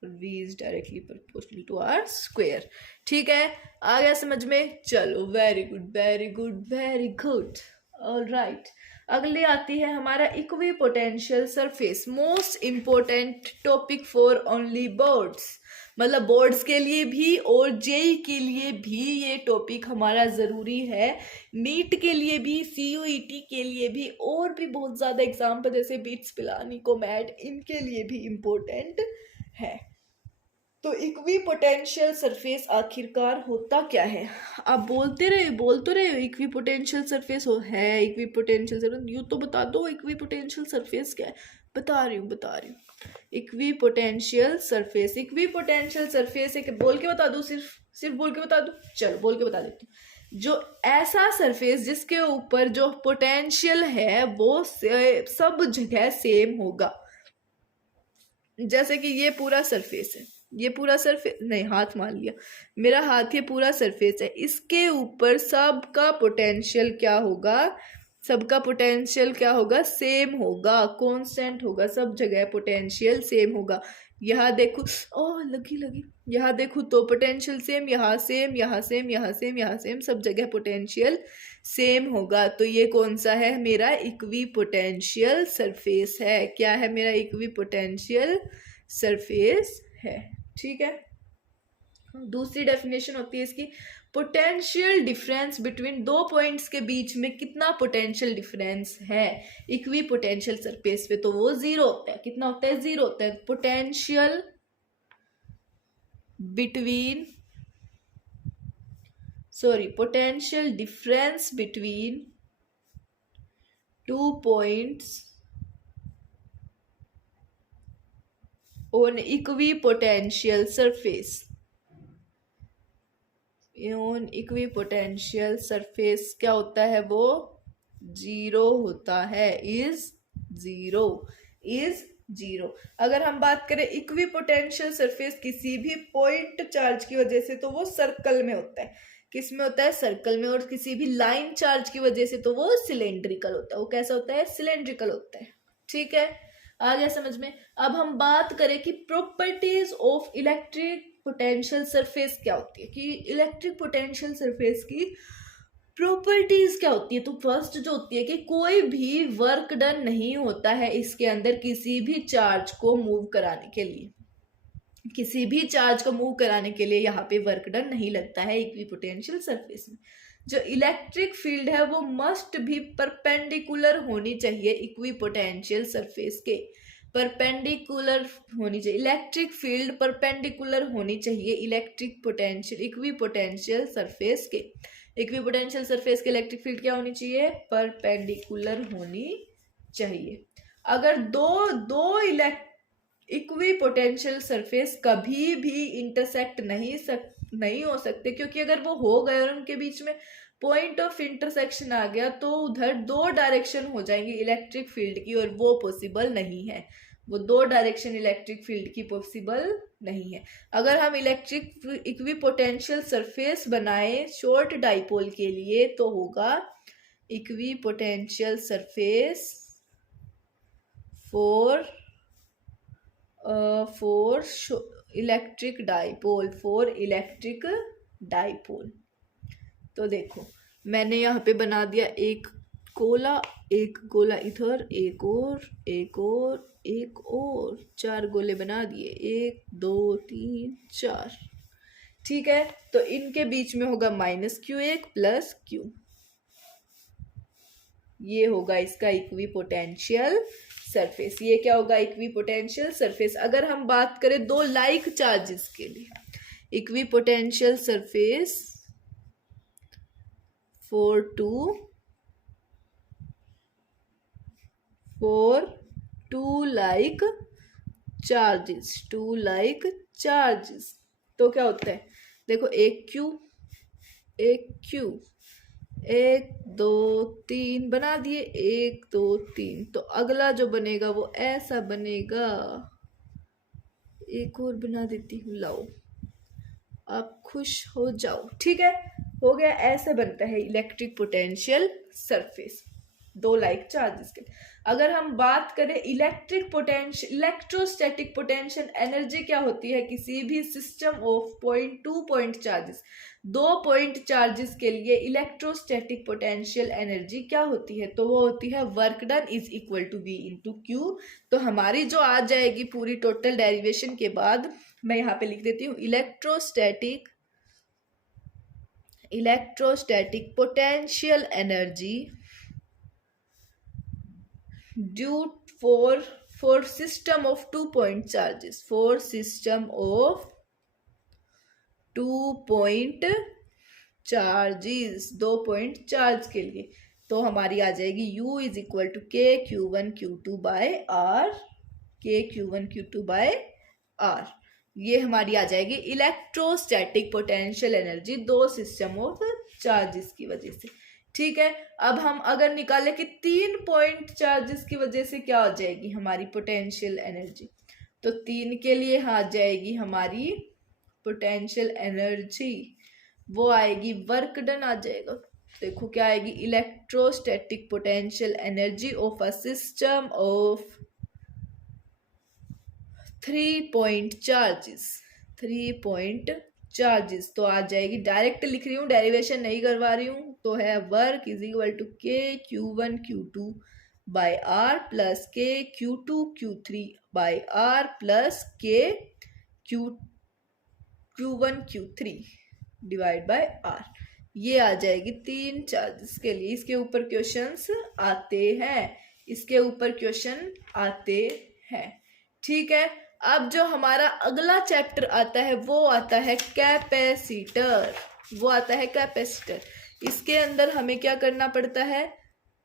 और v is directly proportional to R square. ठीक है, आ गया समझ में। चलो, very good very good very good. All right, अगली आती है हमारा equipotential surface, most important topic for only boards, मतलब बोर्ड्स के लिए भी और जेई के लिए भी ये टॉपिक हमारा ज़रूरी है, नीट के लिए भी, सीयूईटी के लिए भी, और भी बहुत ज़्यादा एग्जाम पर जैसे बीट्स पिलानी को मैट, इनके लिए भी इम्पोर्टेंट है। तो इक्वी पोटेंशियल सरफेस आखिरकार होता क्या है, आप बोलते रहे इक्वी पोटेंशियल सरफेस हो है, इक्वी पोटेंशियल सरफेस, यूँ तो बता दो इक्वी पोटेंशियल सरफेस क्या है। बता रही हूँ equi potential surface, equi potential surface एक बोल के बता दूं, सिर्फ बोल के बता दूं, चलो बोल के बता देती हूँ। जो ऐसा सरफेस जिसके ऊपर जो पोटेंशियल है वो सब जगह सेम होगा, जैसे कि ये पूरा सरफेस है, ये पूरा सरफेस नहीं, हाथ मान लिया, मेरा हाथ ये पूरा सरफेस है, इसके ऊपर सबका पोटेंशियल क्या होगा, सबका पोटेंशियल क्या होगा, सेम होगा, कांस्टेंट होगा, सब जगह पोटेंशियल सेम होगा। यहाँ देखो, ओह लगी, यहाँ देखो तो पोटेंशियल सेम, यहाँ सेम, यहाँ सेम, यहाँ सेम, यहाँ सेम, सब जगह पोटेंशियल सेम होगा। तो ये कौन सा है, मेरा इक्वी पोटेंशियल सरफेस है। क्या है, मेरा इक्वी पोटेंशियल सरफेस है। ठीक है, दूसरी डेफिनेशन होती है इसकी, पोटेंशियल डिफरेंस बिटवीन दो पॉइंट्स के बीच में कितना पोटेंशियल डिफरेंस है इक्वी पोटेंशियल सरफेस पे, तो वो 0 होता है। कितना होता है, 0 होता है। Potential between potential difference between 2 points on equipotential surface, on equipotential surface क्या होता है, वो जीरो होता है, इज जीरो, इज जीरो। अगर हम बात करें इक्विपोटेंशियल सरफेस किसी भी पॉइंट चार्ज की वजह से तो वो सर्कल में होता है, किस में होता है, सर्कल में। और किसी भी लाइन चार्ज की वजह से तो वो सिलेंड्रिकल होता है, वो कैसा होता है, सिलेंड्रिकल होता है। ठीक है, आ गया समझ में। अब हम बात करें कि properties of electric potential surface क्या होती है, कि इलेक्ट्रिक पोटेंशियल सरफेस की प्रॉपर्टीज क्या होती है। तो फर्स्ट जो होती है कि कोई भी वर्क डन नहीं होता है इसके अंदर किसी भी चार्ज को मूव कराने के लिए, किसी भी चार्ज को मूव कराने के लिए यहाँ पे वर्क डन नहीं लगता है इक्विपोटेंशियल सरफेस में। जो इलेक्ट्रिक फील्ड है वो मस्ट भी परपेंडिकुलर होनी चाहिए इक्विपोटेंशियल सरफेस के, परपेंडिकुलर होनी चाहिए। इलेक्ट्रिक फील्ड परपेंडिकुलर होनी चाहिए इलेक्ट्रिक पोटेंशियल इक्विपोटेंशियल सरफेस के। इक्विपोटेंशियल सरफेस के इलेक्ट्रिक फील्ड क्या होनी चाहिए, परपेंडिकुलर होनी चाहिए। अगर दो इक्विपोटेंशियल सरफेस कभी भी इंटरसेक्ट नहीं हो सकते, क्योंकि अगर वो हो गए और उनके बीच में पॉइंट ऑफ इंटरसेक्शन आ गया तो उधर दो डायरेक्शन हो जाएंगी इलेक्ट्रिक फील्ड की, और वो पॉसिबल नहीं है, वो दो डायरेक्शन इलेक्ट्रिक फील्ड की पॉसिबल नहीं है। अगर हम इलेक्ट्रिक इक्विपोटेंशियल सरफेस बनाए शॉर्ट डाइपोल के लिए तो होगा equipotential surface for electric dipole, for electric dipole. तो देखो मैंने यहाँ पे बना दिया एक गोला इधर, एक और चार गोले बना दिए, 1 2 3 4। ठीक है, तो इनके बीच में होगा -q1 प्लस q, ये होगा इसका इक्विपोटेंशियल सरफेस। ये क्या होगा, इक्विपोटेंशियल सरफेस। अगर हम बात करें दो लाइक चार्जेस के लिए, equipotential surface for two like charges, तो क्या होता है, देखो एक Q 1 2 3 बना दिए, 1 2 3। तो अगला जो बनेगा वो ऐसा बनेगा, एक और बना देती हूँ, लाओ आप खुश हो जाओ। ठीक है, हो गया, ऐसे बनता है इलेक्ट्रिक पोटेंशियल सरफेस दो लाइक चार्जेस के। अगर हम बात करें electric potential electrostatic potential energy क्या होती है किसी भी system of two point charges, 2 point charges के लिए इलेक्ट्रोस्टैटिक पोटेंशियल एनर्जी क्या होती है, तो वो होती है work done is equal to V into Q. तो हमारी जो आ जाएगी पूरी टोटल डेरिवेशन के बाद, मैं यहाँ पे लिख देती हूँ electrostatic potential energy due for system of 2 point charges, for system of 2 point charges, 2 point charge के लिए, तो हमारी आ जाएगी U is equal to K Q1 Q2 by R, K Q1 Q2 by R। ये हमारी आ जाएगी इलेक्ट्रोस्टैटिक पोटेंशियल एनर्जी दो सिस्टम ऑफ चार्जेस की वजह से। ठीक है, अब हम अगर निकालें कि 3 पॉइंट चार्जेस की वजह से क्या हो जाएगी हमारी पोटेंशियल एनर्जी, तो 3 के लिए आ जाएगी हमारी पोटेंशियल एनर्जी, वो आएगी वर्क डन आ जाएगा। देखो क्या आएगी, electrostatic potential energy of a system of 3 point charges, तो आ जाएगी, डायरेक्ट लिख रही हूँ, डेरिवेशन नहीं करवा रही हूँ, तो है work is equal to K Q1 Q2 by R plus K Q2 Q3 by R plus K Q1 Q3 divide by R। ये आ जाएगी 3 चार्जेस के लिए। इसके ऊपर क्वेश्चंस आते हैं, ठीक है। अब जो हमारा अगला चैप्टर आता है वो आता है कैपेसिटर, इसके अंदर हमें क्या करना पड़ता है,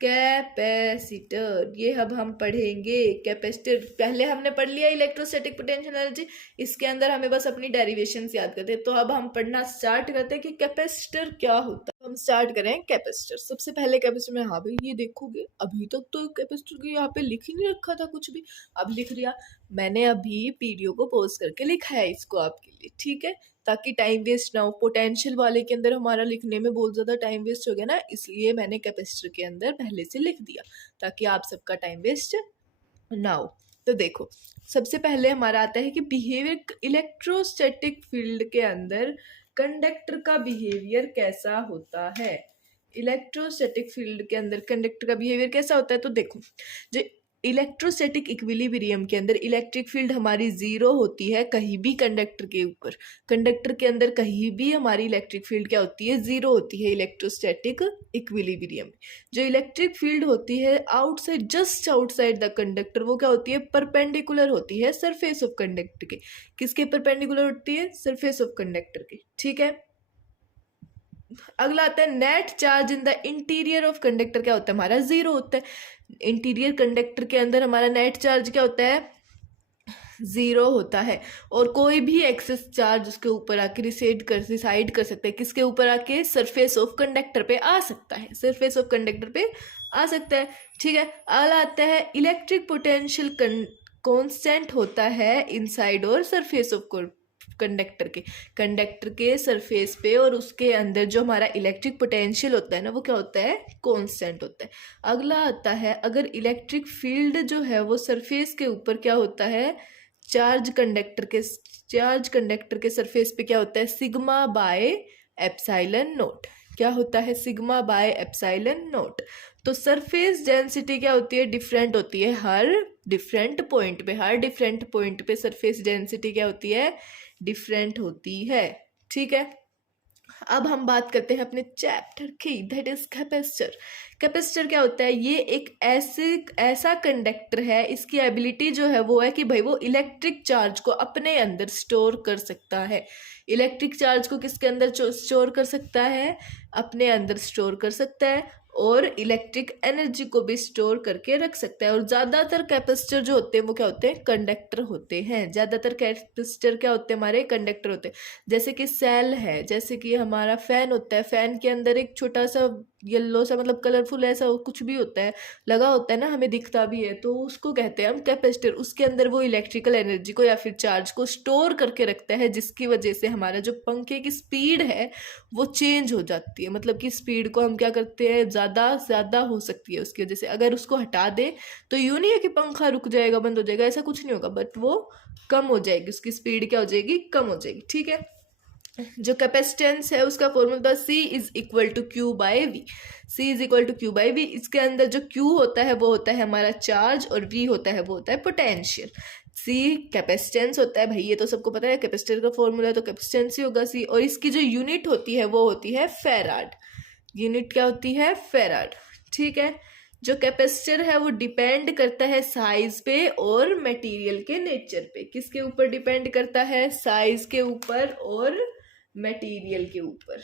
कैपेसिटर, ये अब हम पढ़ेंगे कैपेसिटर। पहले हमने पढ़ लिया इलेक्ट्रोस्टैटिक पोटेंशियल एनर्जी, इसके अंदर हमें बस अपनी डेरिवेशंस याद करते हैं। तो अब हम पढ़ना स्टार्ट करते हैं कि कैपेसिटर क्या होता है। हम स्टार्ट करें कैपेसिटर। सबसे पहले कैपेसिटर में, हाँ भाई ये देखोगे अभी तक तो कैपेसिटर के यहाँ पे लिख ही नहीं रखा था कुछ भी, अब लिख लिया मैंने। अभी वीडियो को पॉज करके लिखा है इसको आपके लिए, ठीक है, ताकि टाइम वेस्ट ना हो। पोटेंशियल वाले के अंदर हमारा लिखने में बहुत ज़्यादा टाइम वेस्ट हो गया ना, इसलिए मैंने कैपेसिटर के अंदर पहले से लिख दिया ताकि आप सबका टाइम वेस्ट ना हो। तो देखो सबसे पहले हमारा आता है कि बिहेवियर, इलेक्ट्रोस्टैटिक फील्ड के अंदर कंडक्टर का बिहेवियर कैसा होता है। इलेक्ट्रोस्टैटिक फील्ड के अंदर कंडक्टर का बिहेवियर कैसा होता है, तो देखो जो इलेक्ट्रोस्टैटिक इक्विलिब्रियम के अंदर इलेक्ट्रिक फील्ड हमारी जीरो होती है कहीं भी कंडक्टर के ऊपर। कंडक्टर के अंदर कहीं भी हमारी इलेक्ट्रिक फील्ड क्या होती है, जीरो होती है इलेक्ट्रोस्टैटिक इक्विलिब्रियम। जो इलेक्ट्रिक फील्ड होती है outside, just outside the conductor, वो क्या होती है, परपेंडिकुलर होती है सरफेस ऑफ कंडक्टर के। किसके परपेंडिकुलर होती है, सरफेस ऑफ कंडक्टर के, ठीक है। अगला आता है net charge in the interior of conductor, क्या होता है हमारा, जीरो होता है। इंटीरियर कंडक्टर के अंदर हमारा नेट चार्ज क्या होता है, जीरो होता है। और कोई भी एक्सेस चार्ज उसके ऊपर आके रिसाइड कर सकता है, किसके ऊपर आके, सरफेस ऑफ कंडक्टर पे आ सकता है, सरफेस ऑफ कंडक्टर पे आ सकता है, ठीक है। अगला आता है इलेक्ट्रिक पोटेंशियल कांस्टेंट होता है इनसाइड और सरफेस ऑफ कंडक्टर के सरफेस पे और उसके अंदर जो हमारा इलेक्ट्रिक पोटेंशियल होता है ना, वो क्या होता है, कांस्टेंट होता है। अगला आता है अगर इलेक्ट्रिक फील्ड जो है वो सरफेस के ऊपर क्या होता है, चार्ज कंडक्टर के सरफेस पे क्या होता है, सिग्मा बाय एप्सिलॉन नोट। क्या होता है, सिग्मा बाय एप्सिलॉन नोट। तो सरफेस डेंसिटी क्या होती है, डिफरेंट होती है हर डिफरेंट पॉइंट पे, हर डिफरेंट पॉइंट पे सरफेस डेंसिटी क्या होती है, डिफरेंट होती है, ठीक है। अब हम बात करते हैं अपने चैप्टर की, दैट इज कैपेसिटर। कैपेसिटर क्या होता है, ये एक ऐसा कंडक्टर है, इसकी एबिलिटी जो है वो है कि भाई वो इलेक्ट्रिक चार्ज को अपने अंदर स्टोर कर सकता है। इलेक्ट्रिक चार्ज को किसके अंदर स्टोर कर सकता है, अपने अंदर स्टोर कर सकता है, और इलेक्ट्रिक एनर्जी को भी स्टोर करके रख सकता है। और ज़्यादातर कैपेसिटर जो होते हैं वो क्या होते हैं, कंडक्टर होते हैं। ज़्यादातर कैपेसिटर क्या होते हैं, हमारे कंडक्टर होते हैं। जैसे कि सेल है, जैसे कि हमारा फैन होता है, फैन के अंदर एक छोटा सा येलो सा, मतलब कलरफुल ऐसा कुछ भी होता है, लगा होता है ना, हमें दिखता भी है, तो उसको कहते हैं हम कैपेसिटर। उसके अंदर वो इलेक्ट्रिकल एनर्जी को या फिर चार्ज को स्टोर करके रखता है, जिसकी वजह से हमारा जो पंखे की स्पीड है वो चेंज हो जाती है। मतलब कि स्पीड को हम क्या करते हैं, ज़्यादा हो सकती है उसकी वजह से। अगर उसको हटा दे तो यूँ नहीं है कि पंखा रुक जाएगा, बंद हो जाएगा, ऐसा कुछ नहीं होगा, बट वो कम हो जाएगी, उसकी स्पीड क्या हो जाएगी, कम हो जाएगी, ठीक है। जो कैपेसिटेंस है उसका formula C is equal to Q by V. C is equal to Q by V. इसके अंदर जो Q होता है वो होता है हमारा चार्ज, और V होता है वो होता है पोटेंशियल। C कैपेसिटेंस होता है, भाई ये तो सबको पता है, कैपेसिटर का फॉर्मूला है तो कैपेसिटेंस ही होगा C। और इसकी जो यूनिट होती है वो होती है फैराड। यूनिट क्या होती है, फैराड, ठीक है। जो कैपेसिटर है वो डिपेंड करता है साइज पे और मटेरियल के नेचर पे। किसके ऊपर डिपेंड करता है, साइज के ऊपर और मटेरियल के ऊपर,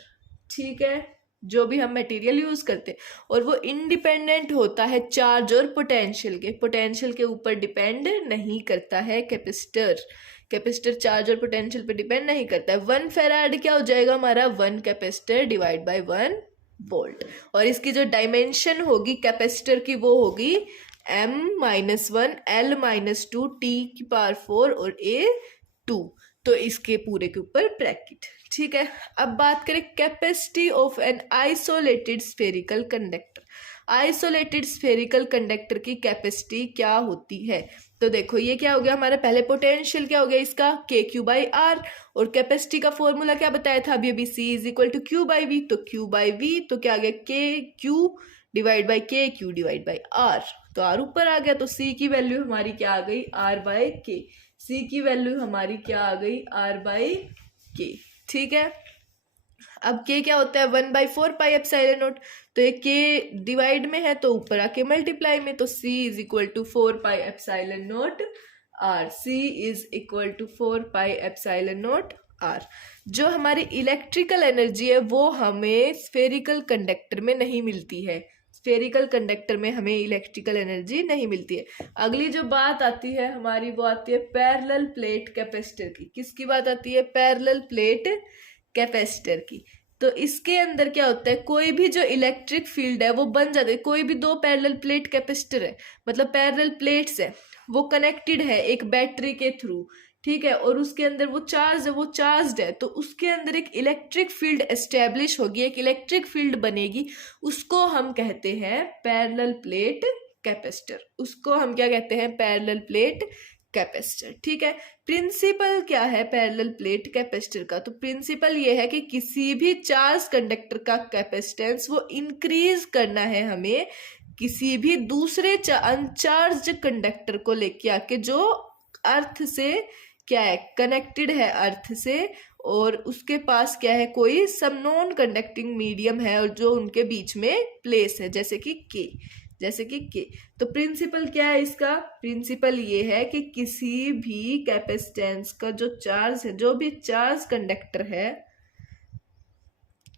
ठीक है। जो भी हम मटेरियल यूज करते हैं, और वो इंडिपेंडेंट होता है चार्ज और पोटेंशियल के ऊपर डिपेंड नहीं करता है कैपेसिटर चार्ज और पोटेंशियल पे डिपेंड नहीं करता है। 1 फैराड क्या हो जाएगा हमारा, 1 कैपेसिटर डिवाइड बाय 1 वोल्ट। और इसकी जो डायमेंशन होगी कैपेसिटर की वो होगी m-1 l-2 t⁴ और a2। तो इसके पूरे के ऊपर ब्रैकेट, ठीक है। अब बात करें capacity of an isolated spherical conductor. Isolated spherical conductor की कैपेसिटी क्या होती है, तो देखो ये क्या हो गया हमारा, पहले पोटेंशियल क्या हो गया इसका, KQ/R। और कैपेसिटी का फॉर्मूला क्या बताया था अभी, C is equal to Q/V। तो Q/V तो क्या आ गया, KQ divide by KQ divide by R। तो R ऊपर आ गया, तो C की वैल्यू हमारी क्या आ गई, R/K। C की वैल्यू हमारी क्या आ गई, R/K, ठीक है। अब K क्या होता है, 1/4 पाई एप्सिलॉन नॉट। तो ये K डिवाइड में है तो ऊपर आके मल्टीप्लाई में, तो C is equal to 4 pi epsilon nought R। C is equal to 4 pi epsilon nought R। जो हमारी इलेक्ट्रिकल एनर्जी है वो हमें स्फेरिकल कंडक्टर में नहीं मिलती है। स्फेरिकल कंडक्टर में हमें इलेक्ट्रिकल एनर्जी नहीं मिलती है। अगली जो बात आती है हमारी वो आती है पैरेलल प्लेट कैपेसिटर की। किसकी बात आती है? पैरेलल प्लेट कैपेसिटर की। तो इसके अंदर क्या होता है, कोई भी जो इलेक्ट्रिक फील्ड है वो बन जाता है। कोई भी दो पैरेलल प्लेट कैपेसिटर है, मतलब पैरेलल प्लेट्स है, वो कनेक्टेड है एक बैटरी के थ्रू, ठीक है, और उसके अंदर वो चार्ज है, तो उसके अंदर एक इलेक्ट्रिक फील्ड एस्टेब्लिश होगी, एक इलेक्ट्रिक फील्ड बनेगी, उसको हम कहते हैं पैरेलल प्लेट कैपेसिटर। उसको हम क्या कहते हैं? पैरेलल प्लेट कैपेसिटर, ठीक है। प्रिंसिपल क्या है पैरेलल प्लेट कैपेसिटर का? तो प्रिंसिपल ये है कि किसी भी चार्ज कंडक्टर का कैपेसिटेंस वो इंक्रीज करना है हमें किसी भी दूसरे अनचार्ज कंडक्टर को लेके आके, जो अर्थ से क्या है? कनेक्टेड है अर्थ से, और उसके पास क्या है? कोई सम नॉन कंडक्टिंग मीडियम है और जो उनके बीच में प्लेस है, जैसे कि के। तो प्रिंसिपल क्या है इसका? प्रिंसिपल ये है कि किसी भी कैपेसिटेंस का जो चार्ज है, जो भी चार्ज कंडक्टर है,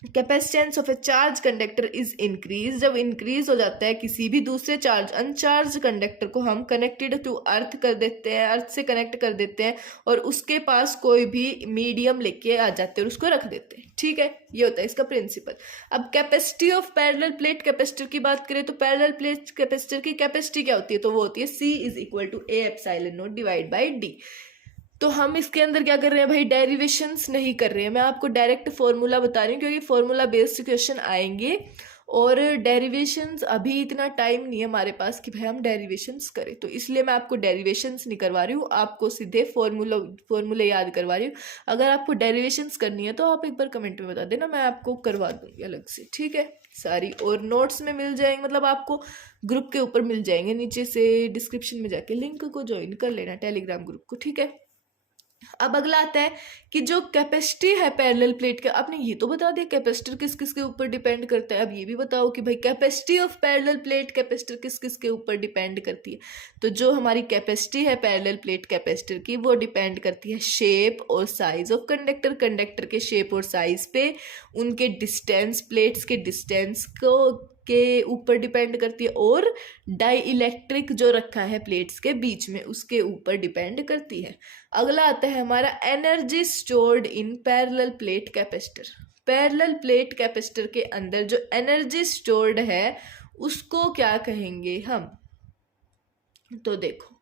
capacitance of A charge conductor is increase. जब इंक्रीज हो जाता है किसी भी दूसरे अनचार्ज कंडक्टर को हम कनेक्टेड टू अर्थ कर देते हैं, अर्थ से कनेक्ट कर देते हैं, और उसके पास कोई भी मीडियम लेके आ जाते हैं और उसको रख देते हैं, ठीक है। ये होता है इसका प्रिंसिपल। अब capacity of parallel plate capacitor की बात करें तो पैरेलल प्लेट कैपेसिटर की कैपेसिटी क्या होती है? तो वो होती है C is equal to A epsilon nought divide by D। तो हम इसके अंदर क्या कर रहे हैं भाई? डेरिवेशंस नहीं कर रहे हैं, मैं आपको डायरेक्ट फॉर्मूला बता रही हूँ, क्योंकि फॉर्मूला बेस्ड क्वेश्चन आएंगे और डेरिवेशंस अभी इतना टाइम नहीं है हमारे पास कि भाई हम डेरिवेशंस करें, तो इसलिए मैं आपको डेरिवेशंस नहीं करवा रही हूँ, आपको सीधे फॉर्मूले याद करवा रही हूँ। अगर आपको डेरिवेशंस करनी है तो आप एक बार कमेंट में बता देना, मैं आपको करवा दूंगी अलग से, ठीक है सारी, और नोट्स में मिल जाएंगे, मतलब आपको ग्रुप के ऊपर मिल जाएंगे, नीचे से डिस्क्रिप्शन में जाके लिंक को ज्वाइन कर लेना टेलीग्राम ग्रुप को, ठीक है। अब अगला आता है कि जो कैपेसिटी है पैरेलल प्लेट का, आपने ये तो बता दिया कैपेसिटर किस किस के ऊपर डिपेंड करता है, अब ये भी बताओ कि भाई capacity of parallel plate capacitor किस किस के ऊपर डिपेंड करती है। तो जो हमारी कैपेसिटी है पैरेलल प्लेट कैपेसिटर की, वो डिपेंड करती है शेप और साइज ऑफ कंडक्टर के शेप और साइज पे, उनके डिस्टेंस, प्लेट्स के डिस्टेंस को के ऊपर डिपेंड करती है, और डाई इलेक्ट्रिक जो रखा है प्लेट्स के बीच में उसके ऊपर डिपेंड करती है। अगला आता है हमारा energy stored in parallel plate capacitor. Parallel plate capacitor के अंदर जो एनर्जी स्टोर्ड है उसको क्या कहेंगे हम? तो देखो,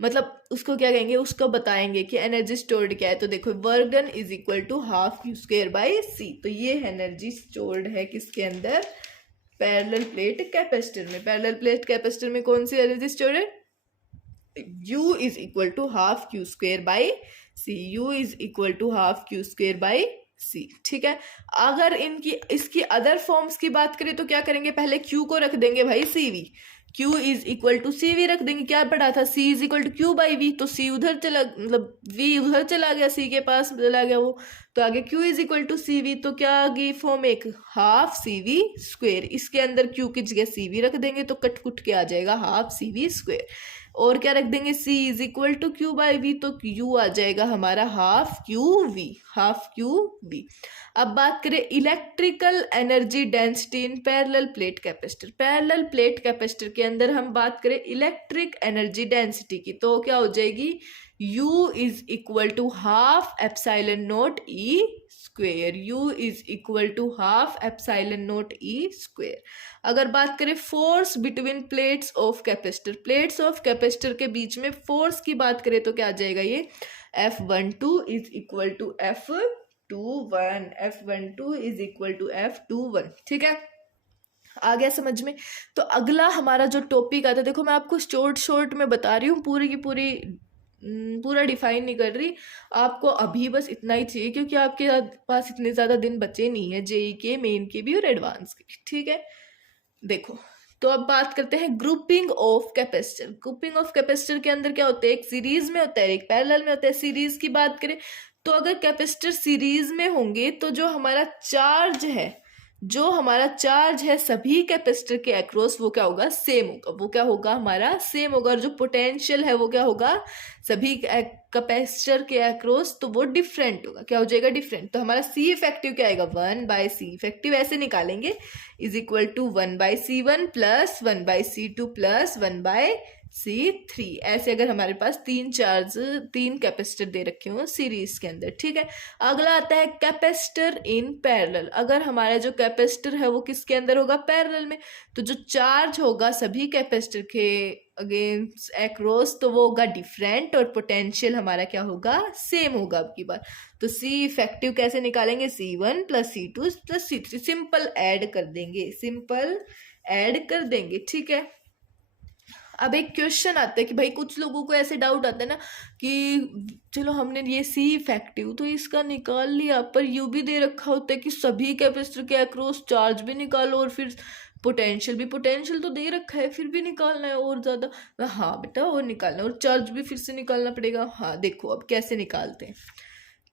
मतलब उसको क्या कहेंगे, उसको बताएंगे कि एनर्जी स्टोर्ड क्या है। तो देखो, work done is equal to half Q square by C. तो ये एनर्जी स्टोर्ड है किसके अंदर? पैरेलल प्लेट कैपेसिटर में। पैरेलल प्लेट कैपेसिटर में कौन सी एनर्जी स्टोर्ड है? U is equal to half Q square by C. U is equal to half Q square by C, ठीक है। अगर इसकी अदर फॉर्म्स की बात करें तो क्या करेंगे? पहले Q को रख देंगे भाई CV, Q is equal to CV रख देंगे। क्या पढ़ा था? C is equal to Q by V, तो C उधर चला, मतलब V उधर चला गया, C के पास चला गया वो, तो आगे Q is equal to CV, तो क्या आ गई फॉर्म? एक हाफ CV स्क्वेयर। इसके अंदर Q की जगह CV रख देंगे तो कट कुट के आ जाएगा हाफ CV स्क्वेयर, और क्या रख देंगे? C is equal to Q by V, तो U आ जाएगा हमारा हाफ क्यू वी। अब बात करें electrical energy density in parallel plate capacitor. Parallel plate capacitor के अंदर हम बात करें इलेक्ट्रिक एनर्जी डेंसिटी की, तो क्या हो जाएगी? U is equal to half epsilon nought E square. U is equal to half epsilon nought E square. अगर बात करें force between plates of capacitor, plates of capacitor के बीच में फोर्स की बात करें तो क्या आ जाएगा? ये F12 is equal to F21, F12 is equal to F21, ठीक है। आ गया समझ में? तो अगला हमारा जो टॉपिक आता है, देखो मैं आपको शॉर्ट में बता रही हूँ, पूरी की पूरी पूरा डिफाइन नहीं कर रही, आपको अभी बस इतना ही चाहिए, क्योंकि आपके पास इतने ज़्यादा दिन बचे नहीं है जेई के, मेन के भी और एडवांस के, ठीक है। देखो, तो अब बात करते हैं grouping of capacitor. Grouping of capacitor के अंदर क्या होता है? एक सीरीज में होता है, एक पैरेलल में होता है। सीरीज की बात करें तो अगर कैपेसिटर सीरीज में होंगे तो जो हमारा चार्ज है, जो हमारा चार्ज है सभी कैपेसिटर के अक्रॉस वो क्या होगा, सेम होगा। वो क्या होगा, हमारा सेम होगा। और जो पोटेंशियल है वो क्या होगा, सभी कैपेसिटर के अक्रॉस, तो वो डिफरेंट होगा। क्या हो जाएगा, डिफरेंट। तो हमारा सी इफेक्टिव क्या आएगा, 1/C इफेक्टिव ऐसे निकालेंगे, is equal to 1/C1 plus 1/C2 plus 1/C3। ऐसे अगर हमारे पास तीन कैपेसिटर दे रखे हो सीरीज के अंदर, ठीक है। अगला आता है कैपेसिटर इन पैरेलल। अगर हमारा जो कैपेसिटर है वो किसके अंदर होगा, पैरेलल में, तो जो चार्ज होगा सभी कैपेसिटर के अगेंस्ट अक्रॉस, तो वो होगा डिफरेंट, और पोटेंशियल हमारा क्या होगा, सेम होगा अब की बार। तो सी इफेक्टिव कैसे निकालेंगे, C1 plus C2 plus C3, simple add कर देंगे, सिंपल ऐड कर देंगे, ठीक है। अब एक क्वेश्चन आता है कि भाई कुछ लोगों को ऐसे डाउट आता है ना कि चलो हमने ये सी इफेक्टिव तो इसका निकाल लिया, पर यू भी दे रखा होता है कि सभी कैपेसिटर के अक्रॉस चार्ज भी निकालो, और फिर पोटेंशियल तो दे रखा है, फिर भी निकालना है और ज़्यादा। हाँ बेटा, और निकालना है, और चार्ज भी फिर से निकालना पड़ेगा। हाँ देखो अब कैसे निकालते हैं।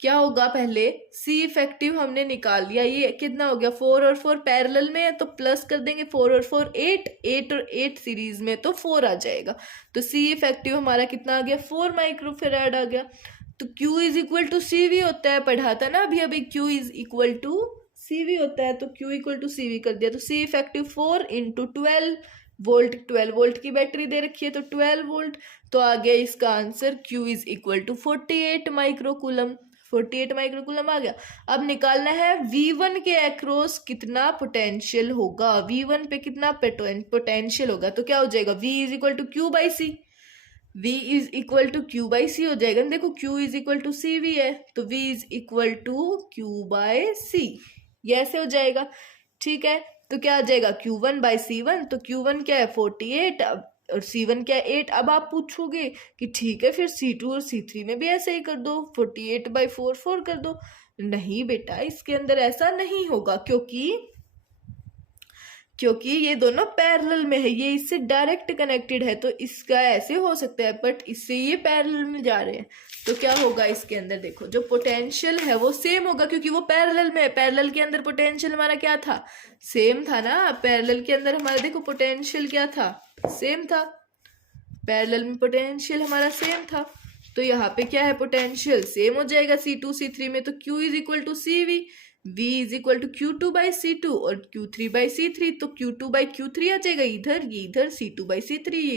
क्या होगा, पहले सी इफेक्टिव हमने निकाल लिया, ये कितना हो गया, 4 और 4 पैरेलल में है तो प्लस कर देंगे, 4 और 4 8, 8 और 8 सीरीज में तो 4 आ जाएगा। तो सी इफेक्टिव हमारा कितना आ गया, 4 माइक्रोफेराड आ गया। तो Q is equal to C V होता है, पढ़ा था ना अभी Q is equal to C V होता है, तो Q equal to C V कर दिया। तो C effective 4 into 12 volt, 12 volt की बैटरी दे रखी है तो 12 वोल्ट। तो आ गया इसका answer, Q is equal to 48 microcoulomb. 48 microcoulomb आ गया। अब निकालना है V1 के अक्रॉस कितना पोटेंशियल होगा, V1 पे कितना पोटेंशियल होगा। तो क्या हो जाएगा, V is equal to Q by C, V is equal to Q by C हो जाएगा। देखो Q is equal to C V है, तो V is equal to Q by C, ये ऐसे हो जाएगा, ठीक है। तो क्या आ जाएगा, Q1/C1, तो Q1 क्या है 48, और C1 क्या है 8। अब आप पूछोगे कि ठीक है फिर C2 और C3 में भी ऐसे ही कर दो, 48/4 4 कर दो। नहीं बेटा, इसके अंदर ऐसा नहीं होगा, क्योंकि ये दोनों पैरेलल में है, ये इससे डायरेक्ट कनेक्टेड है, तो इसका ऐसे हो सकता है, बट इससे ये पैरेलल में जा रहे हैं। तो क्या होगा इसके अंदर, देखो जो पोटेंशियल है वो सेम होगा, क्योंकि वो पैरेलल में है। पैरेलल के अंदर पोटेंशियल हमारा क्या था, सेम था ना। पैरेलल के अंदर हमारा देखो पोटेंशियल क्या था, सेम था। पैरेलल में पोटेंशियल हमारा सेम था, तो यहाँ पे क्या है, पोटेंशियल सेम हो जाएगा C2 C3 में। तो Q is equal to C V, V is equal to Q2/C2 और Q3/C3, तो Q2/Q3 आ जाएगा इधर, ये इधर C2/C3, ये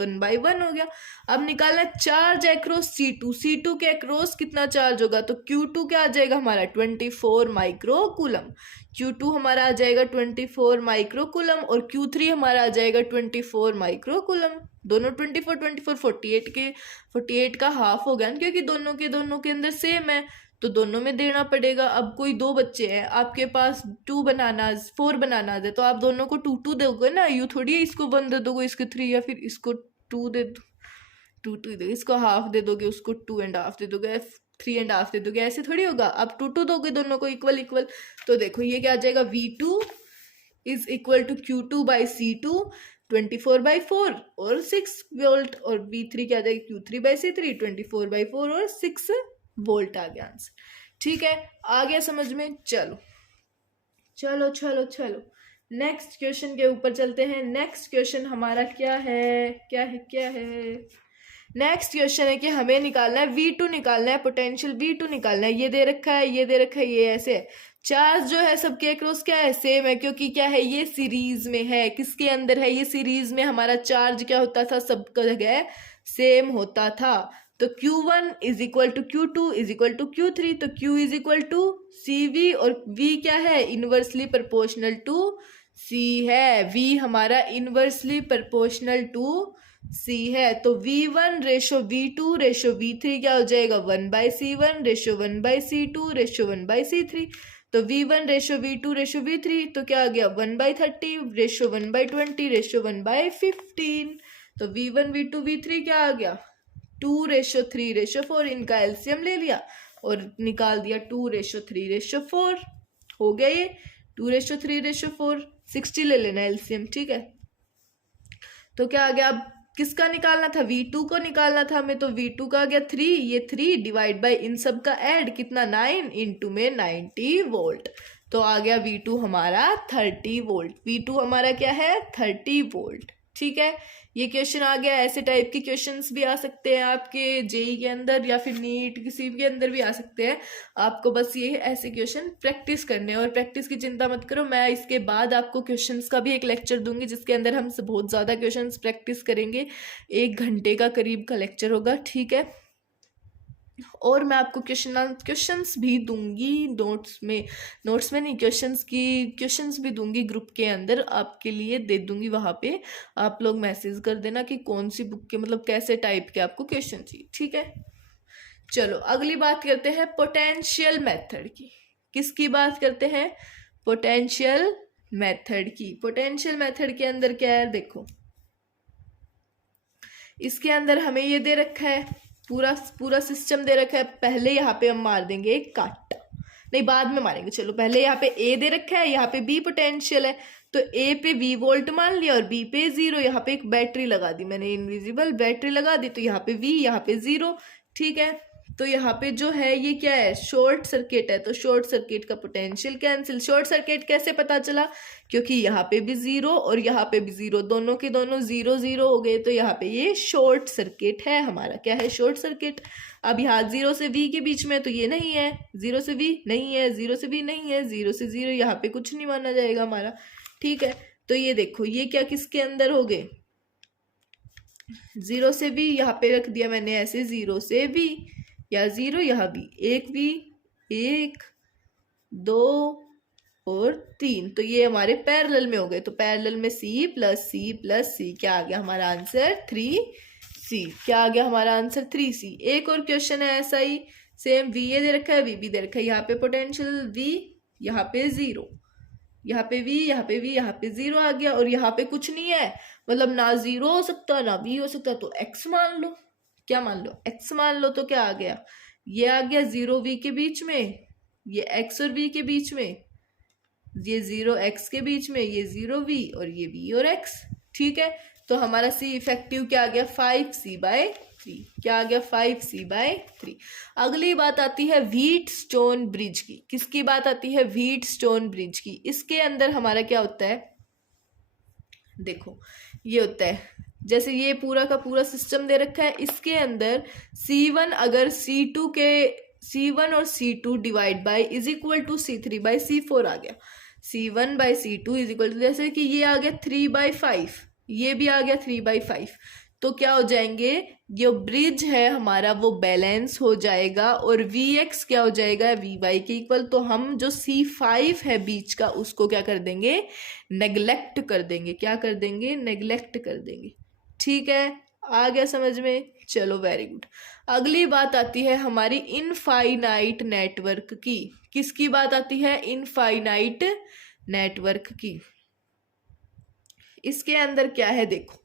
1/1 हो गया। अब निकालना चार्ज अक्रॉस C2 के अक्रॉस कितना चार्ज होगा, तो Q2 क्या आ जाएगा हमारा 24 माइक्रोकूलम, Q2 हमारा आ जाएगा 24 माइक्रोकूलम, और Q3 हमारा आ जाएगा 24 माइक्रोकूलम। दोनों 24 24 48 का हाफ हो गया, क्योंकि दोनों के अंदर सेम है, तो दोनों में देना पड़ेगा। अब कोई दो बच्चे हैं, आपके पास 4 बनानाज है, तो आप दोनों को 2 दोगे ना, यू थोड़ी है इसको 1 दे दोगे, इसको 3, या फिर इसको 2 दे दो, 2 दे, इसको हाफ दे दोगे, उसको 2.5 दे दोगे, 3.5 दे दोगे, ऐसे थोड़ी होगा। आप 2 दोगे दोनों को इक्वल इक्वल। तो देखो ये क्या आ जाएगा, V2 is equal to Q2/C2 24/4 और 6 वोल्ट, और V3 क्या आ जाएगा, Q3/C3 24/4 और 6 वोल्ट आ गया आंसर, ठीक है। आ गया समझ में, चलो चलो चलो चलो नेक्स्ट क्वेश्चन के ऊपर चलते हैं। नेक्स्ट क्वेश्चन हमारा क्या है, नेक्स्ट क्वेश्चन है कि हमें निकालना है V2 निकालना है, पोटेंशियल V2 निकालना है। ये दे रखा है, ये ऐसे है। चार्ज जो है सबके अक्रॉस क्या है, सेम है, क्योंकि क्या है, ये सीरीज में है। किसके अंदर है, ये सीरीज में। हमारा चार्ज क्या होता था, सबका जगह सेम होता था। तो Q1 is equal to Q2 is equal to Q3, तो Q is equal to CV, और V क्या है, इनवर्सली प्रोपोर्शनल टू C है। V हमारा इनवर्सली प्रोपोर्शनल टू C है, तो V1 ratio V2 ratio V3 क्या हो जाएगा, 1/C1 ratio 1/C2 ratio 1/C3। तो V1 ratio V2 ratio V3, तो क्या आ गया 1/30 रेशो 1/20 रेशो 1/15। तो V1 V2 V3 क्या आ गया, 2:3:4। इनका एलसीएम ले लिया और निकाल दिया 2:3:4। हो गया ये 2:3:4, 60 ले लेना एलसीएम, ठीक है। तो क्या आ गया, अब किसका निकालना था, V2 को निकालना था हमें, तो V2 का आ गया 3, ये 3 डिवाइड बाय इन सब का ऐड कितना 9 इंटू में 90 वोल्ट। तो तो आ गया V2 हमारा 30 वोल्ट। V2 हमारा क्या है 30 वोल्ट। ठीक है, ये क्वेश्चन आ गया। ऐसे टाइप के क्वेश्चंस भी आ सकते हैं आपके जेई के अंदर या फिर नीट किसी के अंदर भी आ सकते हैं। आपको बस ये ऐसे क्वेश्चन प्रैक्टिस करने हैं और प्रैक्टिस की चिंता मत करो। मैं इसके बाद आपको क्वेश्चंस का भी एक लेक्चर दूंगी जिसके अंदर हम बहुत ज़्यादा क्वेश्चंस प्रैक्टिस करेंगे। 1 घंटे का करीब का लेक्चर होगा। ठीक है, और मैं आपको क्वेश्चंस भी दूंगी नोट्स में नहीं, क्वेश्चंस भी दूंगी ग्रुप के अंदर आपके लिए दे दूंगी। वहां पे आप लोग मैसेज कर देना कि कौन सी बुक के मतलब कैसे टाइप के आपको क्वेश्चन चाहिए। ठीक है, चलो अगली बात करते हैं पोटेंशियल मेथड की। किसकी बात करते हैं? पोटेंशियल मेथड की। पोटेंशियल मेथड के अंदर क्या है देखो, इसके अंदर हमें ये दे रखा है, पूरा सिस्टम दे रखा है। पहले यहाँ पे हम मार देंगे एक काटा, नहीं बाद में मारेंगे। चलो पहले यहाँ पे ए दे रखा है, यहाँ पे बी पोटेंशियल है, तो ए पे V वोल्ट मान लिया और बी पे 0। यहाँ पे एक बैटरी लगा दी मैंने, इनविजिबल बैटरी लगा दी, तो यहाँ पे V यहाँ पे 0। ठीक है, तो यहाँ पे जो है ये क्या है, शॉर्ट सर्किट है, तो शॉर्ट सर्किट का पोटेंशियल कैंसिल। शॉर्ट सर्किट कैसे पता चला? क्योंकि यहाँ पे भी 0 और यहाँ पे भी 0, दोनों के दोनों 0 0 हो गए, तो यहाँ पे ये शॉर्ट सर्किट है हमारा। क्या है? Short circuit. अब यहाँ 0 से V के बीच में, तो ये नहीं है, 0 से V नहीं है, 0 से V नहीं है, 0 से 0, यहाँ पे कुछ नहीं माना जाएगा हमारा। ठीक है, तो ये देखो ये क्या किसके अंदर हो गए, 0 से V, यहाँ पे रख दिया मैंने ऐसे 0 से V या 0 यहाँ भी, एक V, 1 2 और 3, तो ये हमारे पैरेलल में हो गए। तो पैरेलल में C plus C plus C, क्या आ गया हमारा आंसर 3C। क्या आ गया हमारा आंसर 3C। एक और क्वेश्चन है ऐसा ही, सेम V ये दे रखा है, V भी दे रखा है, यहाँ पे पोटेंशियल V, यहाँ पे 0, यहाँ पे V, यहाँ पे V, यहाँ पे 0 आ गया, और यहाँ पे कुछ नहीं है, मतलब ना 0 हो सकता ना V हो सकता, तो X मान लो। क्या मान लो? X मान लो। तो क्या आ गया, ये आ गया 0 V के बीच में, ये X और V के बीच में, ये 0 X के बीच में, ये 0 V और ये V और X। ठीक है, तो हमारा C इफेक्टिव क्या आ गया 5C/3। क्या आ गया 5C/3। अगली बात आती है व्हीटस्टोन ब्रिज की। किसकी बात आती है? व्हीटस्टोन ब्रिज की। इसके अंदर हमारा क्या होता है, देखो ये होता है, जैसे ये पूरा का पूरा सिस्टम दे रखा है, इसके अंदर C1 अगर C1 और C2 divide by is equal to C3/C4 आ गया। C1/C2 इज इक्वल टू, जैसे कि ये आ गया 3/5, ये भी आ गया 3/5, तो क्या हो जाएंगे, जो ब्रिज है हमारा वो बैलेंस हो जाएगा और Vx क्या हो जाएगा Vy के इक्वल। तो हम जो C5 है बीच का उसको क्या कर देंगे, नेग्लेक्ट कर देंगे। क्या कर देंगे? नेग्लेक्ट कर देंगे। ठीक है, आ गया समझ में? चलो वेरी गुड। अगली बात आती है हमारी इनफाइनाइट नेटवर्क की। किसकी बात आती है? इनफाइनाइट नेटवर्क की। इसके अंदर क्या है देखो,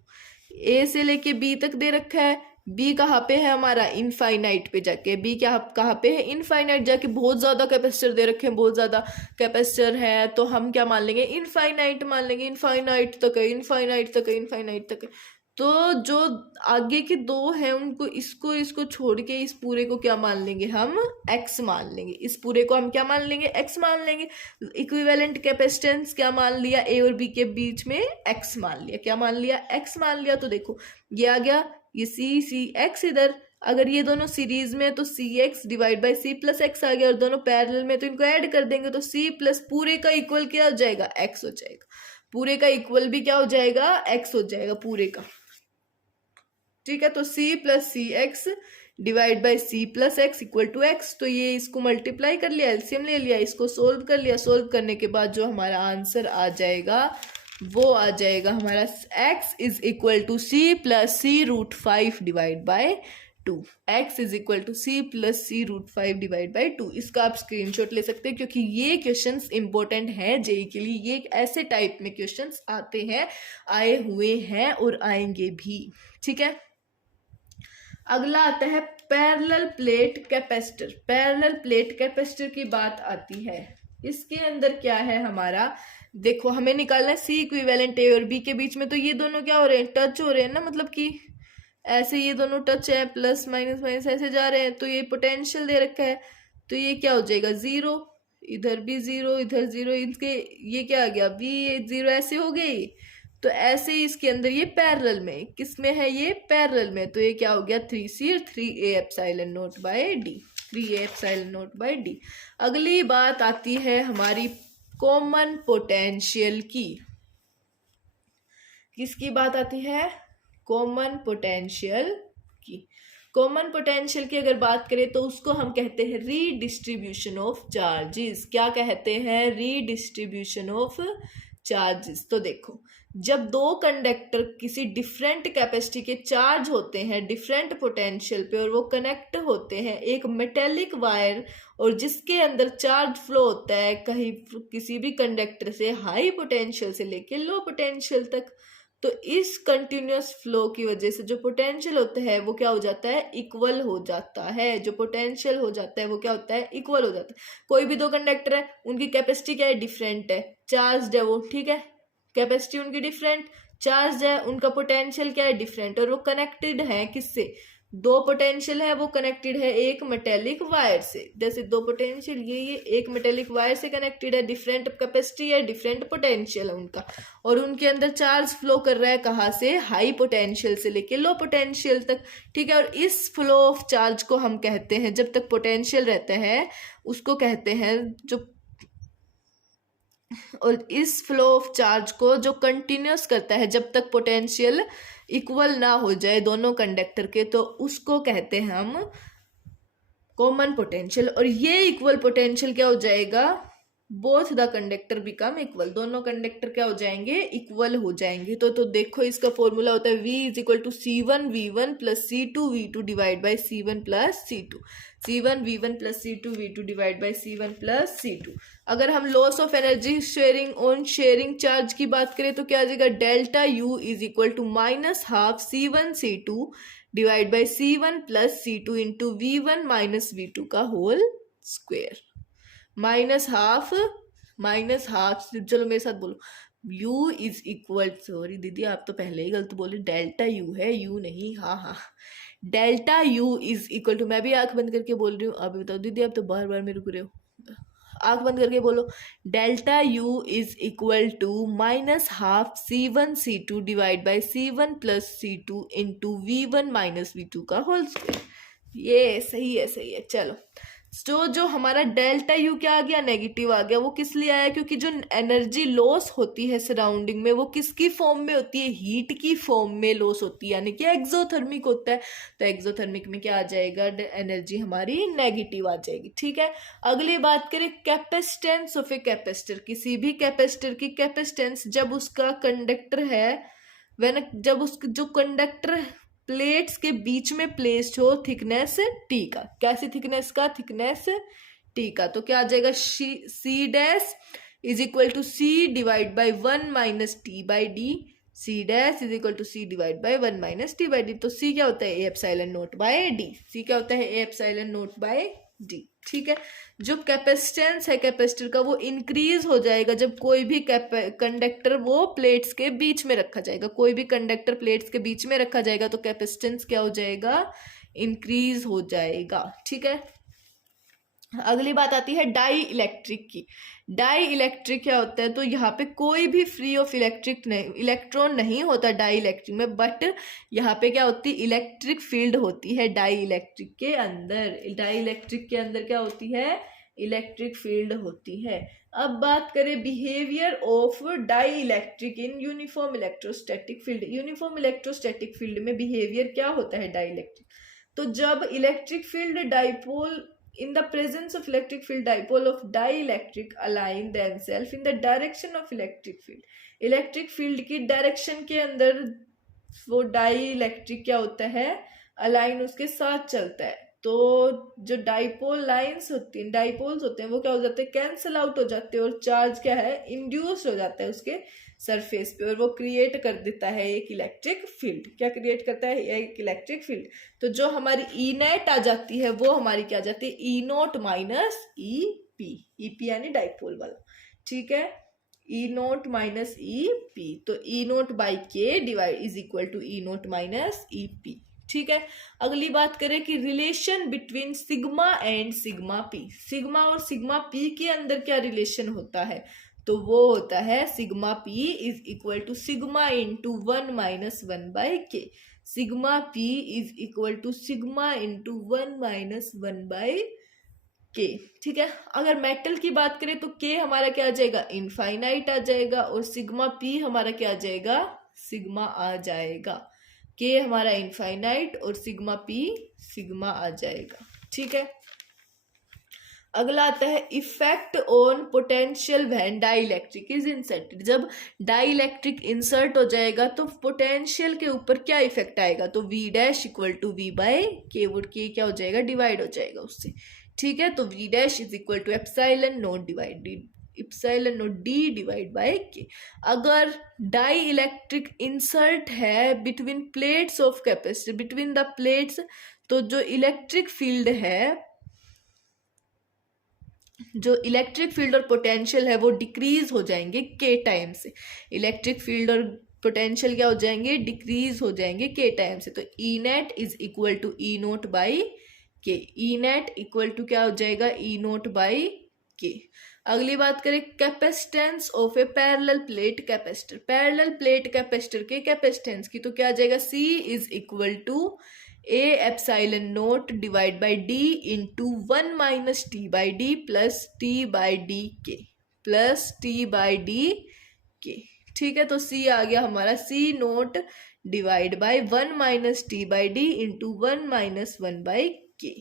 ए से लेके बी तक दे रखा है, बी कहाँ पे है हमारा, इनफाइनाइट पे जाके। बी क्या कहाँ पे है, इनफाइनाइट जाके। बहुत ज्यादा कैपेसिटर दे रखे हैं, बहुत ज्यादा कैपेसिटर है, तो हम क्या मान लेंगे, इनफाइनाइट मान लेंगे। इनफाइनाइट तक है, इनफाइनाइट तक है, इनफाइनाइट तक है। तो जो आगे के दो हैं उनको, इसको छोड़ के इस पूरे को क्या मान लेंगे हम, x मान लेंगे। इस पूरे को हम क्या मान लेंगे, x मान लेंगे। इक्विवेलेंट कैपेसिटेंस क्या मान लिया, a और b के बीच में x मान लिया। क्या मान लिया, x मान लिया। तो देखो ये आ गया, ये c x इधर, अगर ये दोनों सीरीज में तो cx divide by c plus x आ गया, और दोनों पैरेलल में तो इनको ऐड कर देंगे, तो c प्लस पूरे का इक्वल क्या हो जाएगा, x हो जाएगा। पूरे का इक्वल भी क्या हो जाएगा, x हो जाएगा पूरे का। ठीक है, तो c plus C X divide by C plus X equal to X. तो ये इसको मल्टीप्लाई कर लिया, एलसीएम ले लिया, इसको सोल्व कर लिया। सोल्व करने के बाद जो हमारा आंसर आ जाएगा वो आ जाएगा हमारा x is equal to C plus C root 5 divide by 2। x is equal to C plus C root 5 divide by 2। इसका आप स्क्रीनशॉट ले सकते हैं क्योंकि ये क्वेश्चंस इंपॉर्टेंट हैं जेई के लिए। ये ऐसे टाइप में क्वेश्चंस आते हैं, आए हुए हैं और आएंगे भी। ठीक है, अगला आता है parallel plate capacitor. Parallel plate capacitor की बात आती है। इसके अंदर क्या है हमारा, देखो हमें निकालना है सी इक्विवेलेंट ए और बी के बीच में। तो ये दोनों क्या हो रहे हैं, टच हो रहे हैं ना, मतलब कि ऐसे ये दोनों टच है, प्लस माइनस माइनस ऐसे जा रहे हैं। तो ये पोटेंशियल दे रखा है, तो ये क्या हो जाएगा 0, इधर भी जीरो, इधर जीरो, इनके ये क्या आ गया, बी जीरो, ऐसे हो गई। तो ऐसे ही इसके अंदर ये पैरेलल में, किस में है, ये पैरेलल में, तो ये क्या हो गया, 3c 3a epsilon naught by D, 3a epsilon naught by D. अगली बात आती है हमारी कॉमन पोटेंशियल की। किसकी बात आती है, कॉमन पोटेंशियल की। कॉमन पोटेंशियल की अगर बात करें तो उसको हम कहते हैं रीडिस्ट्रीब्यूशन ऑफ चार्जेस। क्या कहते हैं, रीडिस्ट्रीब्यूशन ऑफ चार्जेस। तो देखो, जब दो कंडक्टर किसी डिफरेंट कैपेसिटी के चार्ज होते हैं डिफरेंट पोटेंशियल पे और वो कनेक्ट होते हैं एक मेटेलिक वायर और जिसके अंदर चार्ज फ्लो होता है कहीं किसी भी कंडक्टर से हाई पोटेंशियल से लेके लो पोटेंशियल तक, तो इस कंटिन्यूअस फ्लो की वजह से जो पोटेंशियल होता है वो क्या हो जाता है, इक्वल हो जाता है। जो पोटेंशियल हो जाता है वो क्या होता है, इक्वल हो जाता है। कोई भी दो कंडक्टर है, उनकी कैपेसिटी क्या है, डिफरेंट है, चार्ज है वो, ठीक है, कैपेसिटी उनकी डिफरेंट, चार्ज है, उनका पोटेंशियल क्या है, डिफरेंट, और वो कनेक्टेड है किससे, दो पोटेंशियल है वो कनेक्टेड है एक मेटेलिक वायर से। जैसे दो पोटेंशियल ये एक मेटेलिक वायर से कनेक्टेड है, डिफरेंट कैपेसिटी है, डिफरेंट पोटेंशियल है उनका, और उनके अंदर चार्ज फ्लो कर रहा है कहाँ से, हाई पोटेंशियल से लेके लो पोटेंशियल तक, ठीक है। और इस फ्लो ऑफ चार्ज को हम कहते हैं, जब तक पोटेंशियल रहता है उसको कहते हैं जो, और इस फ्लो ऑफ चार्ज को जो कंटिन्यूअस करता है जब तक पोटेंशियल इक्वल ना हो जाए दोनों कंडक्टर के, तो उसको कहते हैं हम कॉमन पोटेंशियल। और ये इक्वल पोटेंशियल क्या हो जाएगा, both the conductor become equal, दोनों कंडक्टर क्या हो जाएंगे, इक्वल हो जाएंगे। तो देखो इसका फॉर्मूला होता है V is equal to C1V1 plus C2V2 divide by C1 plus C2, C1V1 plus C2V2 divide by C1 plus C2। अगर हम loss of energy sharing on sharing charge की बात करें तो क्या आ जाएगा, delta U is equal to minus half C1 C2 divide by C1 plus C2 into V1 minus V2 का होल स्क्वेयर। माइनस हाफ, चलो मेरे साथ बोलो, u इज इक्वल, सॉरी दीदी आप तो पहले ही गलत बोले, डेल्टा u है, u नहीं, हाँ, delta u is equal to, मैं भी आंख बंद करके बोल रही हूँ, आप बताओ दीदी, आप तो बार बार मेरे को रहे हो, आंख बंद करके बोलो, delta u is equal to minus half C1 C2 divide by C1 plus C2 into V1 minus V2 का होल स्क्वायर। ये सही है, सही है। चलो, जो हमारा डेल्टा यू क्या आ गया, नेगेटिव आ गया। वो किस लिए आया, क्योंकि जो एनर्जी लॉस होती है सराउंडिंग में वो किसकी फॉर्म में होती है, हीट की फॉर्म में लॉस होती है, यानी कि एक्सोथर्मिक होता है। तो एक्सोथर्मिक में क्या आ जाएगा, एनर्जी हमारी नेगेटिव आ जाएगी, ठीक है। अगली बात करें कैपेसिटेंस ऑफ ए कैपेसिटर। किसी भी कैपेसिटर की कैपेसिटेंस जब उसका कंडक्टर है, जब उसका जो कंडक्टर प्लेट्स के बीच में प्लेस्ड हो थिकनेस टी का, कैसी थिकनेस का, थिकनेस टी का, तो क्या आ जाएगा, C dash is equal to C divide by 1 minus T by D, C dash is equal to C divide by 1 minus T by D. तो सी क्या होता है, A epsilon naught by D, C क्या होता है, A epsilon naught by D, ठीक है। जो कैपेसिटेंस है कैपेसिटर का वो इंक्रीज हो जाएगा जब कोई भी कंडक्टर वो प्लेट्स के बीच में रखा जाएगा, कोई भी कंडक्टर प्लेट्स के बीच में रखा जाएगा तो कैपेसिटेंस क्या हो जाएगा, इंक्रीज हो जाएगा, ठीक है। अगली बात आती है डाई इलेक्ट्रिक की। डाई इलेक्ट्रिक क्या होता है, तो यहाँ पे कोई भी फ्री ऑफ इलेक्ट्रॉन नहीं होता डाई इलेक्ट्रिक में, बट यहाँ पे क्या होती है, इलेक्ट्रिक फील्ड होती है डाई इलेक्ट्रिक के अंदर। डाई इलेक्ट्रिक के अंदर क्या होती है, इलेक्ट्रिक फील्ड होती है। अब बात करें behaviour of dielectric in uniform electrostatic field. Uniform electrostatic field में बिहेवियर क्या होता है डाई इलेक्ट्रिक, तो जब electric field dipole in the presence of electric field, dipole of dielectric align themselves in the direction of electric field। Electric field की direction के अंदर वो डाईइलेक्ट्रिक क्या होता है, अलाइन उसके साथ चलता है। तो जो डाइपोल लाइंस होती हैं, डाइपोल्स होते हैं, वो क्या हो जाते हैं, कैंसल आउट हो जाते हैं और चार्ज क्या है, इंड्यूस हो जाता है उसके सरफेस पे और वो क्रिएट कर देता है एक इलेक्ट्रिक फील्ड। क्या क्रिएट करता है, एक इलेक्ट्रिक फील्ड। तो जो हमारी ई नेट आ जाती है वो हमारी क्या आ जाती है, E naught minus E P, E P यानी डाइपोल वाला, ठीक है, E naught minus E P. तो E naught by K divide is equal to E naught minus E P, ठीक है। अगली बात करें कि relation between sigma and sigma P, sigma और सिग्मा पी के अंदर क्या रिलेशन होता है, तो वो होता है sigma P is equal to sigma into 1 - 1/k, sigma P is equal to sigma into 1 - 1/k। ठीक है। अगर मेटल की बात करें तो के हमारा क्या आ जाएगा, इनफाइनाइट आ जाएगा, और सिग्मा पी हमारा क्या आ जाएगा, सिग्मा आ जाएगा। के हमारा इनफाइनाइट और सिग्मा पी सिग्मा आ जाएगा। ठीक है। अगला आता है effect on potential when dielectric is inserted, जब डाइलेक्ट्रिक इंसर्ट हो जाएगा तो पोटेंशियल के ऊपर क्या इफेक्ट आएगा, तो V dash equal to V/K, वुड के क्या हो जाएगा, डिवाइड हो जाएगा उससे। ठीक है। तो V dash is equal to epsilon naught D divide by K। अगर डाई इलेक्ट्रिक इंसर्ट है between plates of capacitor, between the plates, तो जो इलेक्ट्रिक फील्ड और पोटेंशियल है वो डिक्रीज हो जाएंगे के टाइम से। इलेक्ट्रिक फील्ड और पोटेंशियल क्या हो जाएंगे, डिक्रीज हो जाएंगे के टाइम से। तो E net is equal to E naught by K, E net equal to क्या हो जाएगा, ई नोट बाई के। अगली बात करें capacitance of a parallel plate capacitor, parallel plate capacitor के कैपेसिटेंस की, तो क्या आ जाएगा, C is equal to A epsilon naught divide by D into 1 - T/D plus T/D के। ठीक है। तो C आ गया हमारा C note divide by 1 - T/D into 1 - 1/K।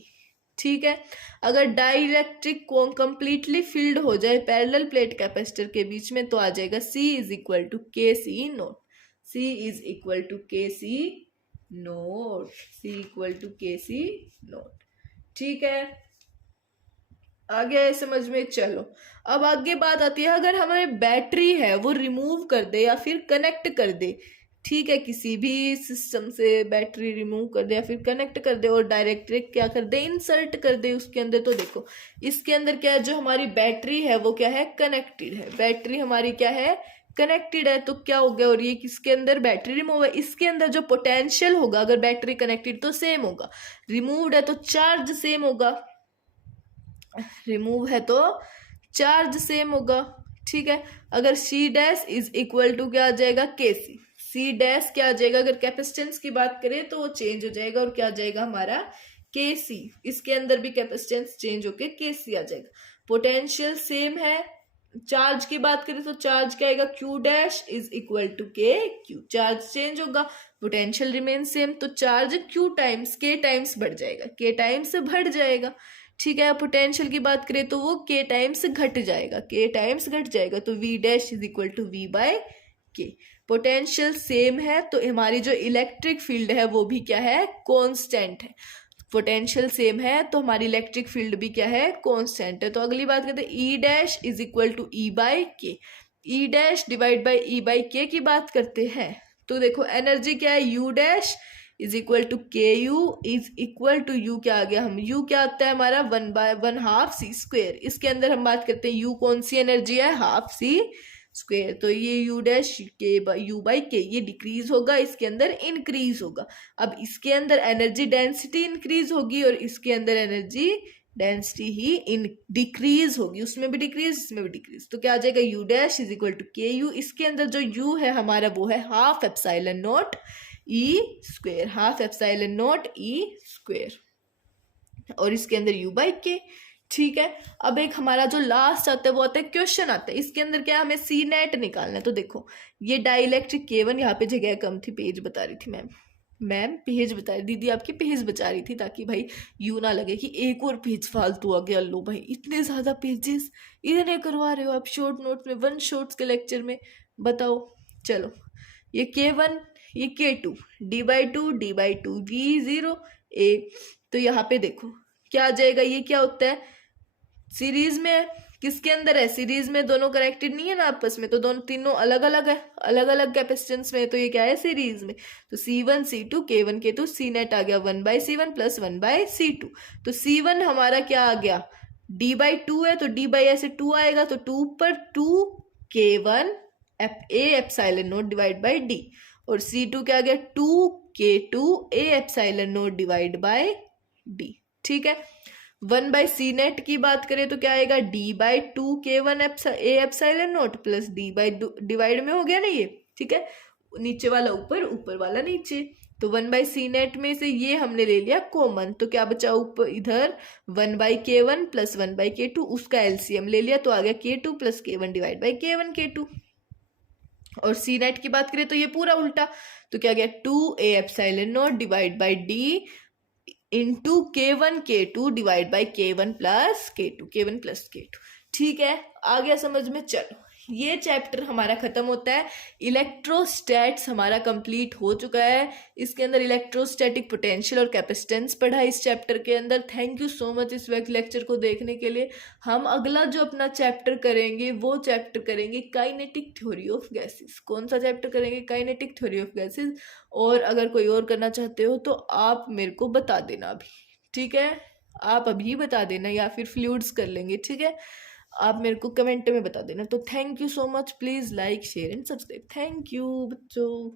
ठीक है। अगर डाइलेक्ट्रिक को कंप्लीटली फील्ड हो जाए पैरेलल प्लेट कैपेसिटर के बीच में, तो आ जाएगा C is equal to KC naught, C is equal to KC naught, C equal to KC naught. ठीक है। आगे समझ में, चलो अब आगे बात आती है, अगर हमारे बैटरी है वो रिमूव कर दे या फिर कनेक्ट कर दे, ठीक है, किसी भी सिस्टम से बैटरी रिमूव कर दे या फिर कनेक्ट कर दे और डायरेक्टली क्या कर दे, इंसर्ट कर दे उसके अंदर, तो देखो इसके अंदर क्या है, जो हमारी बैटरी है वो क्या है, कनेक्टेड है, बैटरी हमारी क्या है, कनेक्टेड है। तो क्या हो गया, और ये किसके अंदर, बैटरी रिमूव है, इसके अंदर जो पोटेंशियल होगा अगर बैटरी कनेक्टेड तो सेम होगा, रिमूव्ड है तो चार्ज सेम होगा, रिमूव है तो चार्ज सेम होगा। ठीक है। अगर C dash is equal to क्या आ जाएगा, KC, C डैश क्या आ जाएगा, अगर कैपेसिटेंस की बात करें तो वो चेंज हो जाएगा और क्या आ जाएगा हमारा KC, इसके अंदर भी कैपेसिटेंस चेंज होके KC आ जाएगा। पोटेंशियल सेम है, चार्ज की बात करें तो चार्ज क्या आएगा, Q dash is equal to KQ, charge change होगा, पोटेंशियल रिमेन सेम, तो charge Q times K times बढ़ जाएगा, K टाइम्स बढ़ जाएगा। ठीक है। पोटेंशियल की बात करें तो वो K टाइम्स घट जाएगा, K टाइम्स घट जाएगा, तो V dash is equal to V/K। Potential same है तो हमारी जो इलेक्ट्रिक फील्ड है वो भी क्या है, कांस्टेंट है, पोटेंशियल सेम है तो हमारी इलेक्ट्रिक फील्ड भी क्या है, कांस्टेंट है। तो अगली बात करते हैं E dash is equal to E/K, E dash divide by E/K की बात करते हैं, तो देखो एनर्जी क्या है, U dash is equal to KU is equal to U क्या आ गया, हम U क्या आता है हमारा 1/½ C², इसके अंदर हम बात करते हैं U कौन सी एनर्जी है, ½ C², तो ये U डैश U/K ये डिक्रीज होगा, इसके अंदर इंक्रीज होगा। अब इसके अंदर एनर्जी डेंसिटी इंक्रीज होगी और इसके अंदर एनर्जी डेंसिटी ही डिक्रीज होगी, उसमें भी डिक्रीज इसमें भी डिक्रीज, तो क्या आ जाएगा, U dash is equal to KU, इसके अंदर जो U है हमारा वो है ½ epsilon not E², ½ epsilon not E², और इसके अंदर U/K। ठीक है। अब एक हमारा जो लास्ट आता है वो आता है क्वेश्चन आता है, इसके अंदर क्या हमें C नेट निकालना है। तो देखो ये डाइलेक्ट्रिक K1, यहाँ पे जगह कम थी, पेज बता रही थी मैम पेज बता रही, दीदी आपकी पेज बचा रही थी ताकि भाई यूं ना लगे कि एक और पेज फालतू आ गया, लो भाई इतने ज्यादा पेजेस इतने करवा रहे हो आप शॉर्ट नोट में, 1 शॉर्ट्स के लेक्चर में, बताओ। चलो ये K1 ये K2 D/2 D/2 V0 A, तो यहाँ पे देखो क्या आ जाएगा, ये क्या होता है, सीरीज में, किसके अंदर है, सीरीज में, दोनों कनेक्टेड नहीं है ना आपस में, तो दोनों तीनों अलग अलग है, अलग अलग कैपेसिटेंस में, तो ये क्या है, सीरीज में, तो C1 C2 K1 K2 C net आ गया 1/C1 प्लस 1/C2, तो C1 हमारा क्या आ गया, D/2 है तो D/ ऐसे 2 आएगा, तो 2 पर 2 K1 A epsilon nought divide by D, और C2 क्या आ गया 2K2 A divide by D. ठीक है, 1/C नेट की बात करें तो क्या आएगा D/2K1 A प्लस डिवाइड में हो गया ना ये। ठीक है, नीचे वाला ऊपर, ऊपर वाला नीचे, तो 1/C नेट में से ये हमने ले लिया कॉमन, तो क्या बचा ऊपर इधर 1/K1 प्लस 1/K2, उसका एलसीएम ले लिया तो आ गया K2 plus K1 divide by K1 K2। और सी नेट की बात करें तो ये पूरा उल्टा, तो क्या गया 2A divide by D into K1 K2 divide by K1 plus K2। ठीक है, आ गया समझ में। चलो ये चैप्टर हमारा खत्म होता है। इलेक्ट्रोस्टैट्स हमारा कंप्लीट हो चुका है। इसके अंदर इलेक्ट्रोस्टैटिक पोटेंशियल और कैपेसिटेंस पढ़ा है इस चैप्टर के अंदर। थैंक यू सो मच इस लेक्चर को देखने के लिए। हम अगला जो अपना चैप्टर करेंगे वो चैप्टर करेंगे काइनेटिक थ्योरी ऑफ गैसेस। कौन सा चैप्टर करेंगे? Kinetic theory of gases. और अगर कोई और करना चाहते हो तो आप मेरे को बता देना अभी। ठीक है, आप अभी बता देना, या फिर फ्लूइड्स कर लेंगे। ठीक है, आप मेरे को कमेंट में बता देना। तो thank you so much, please like share and subscribe. Thank you बच्चों।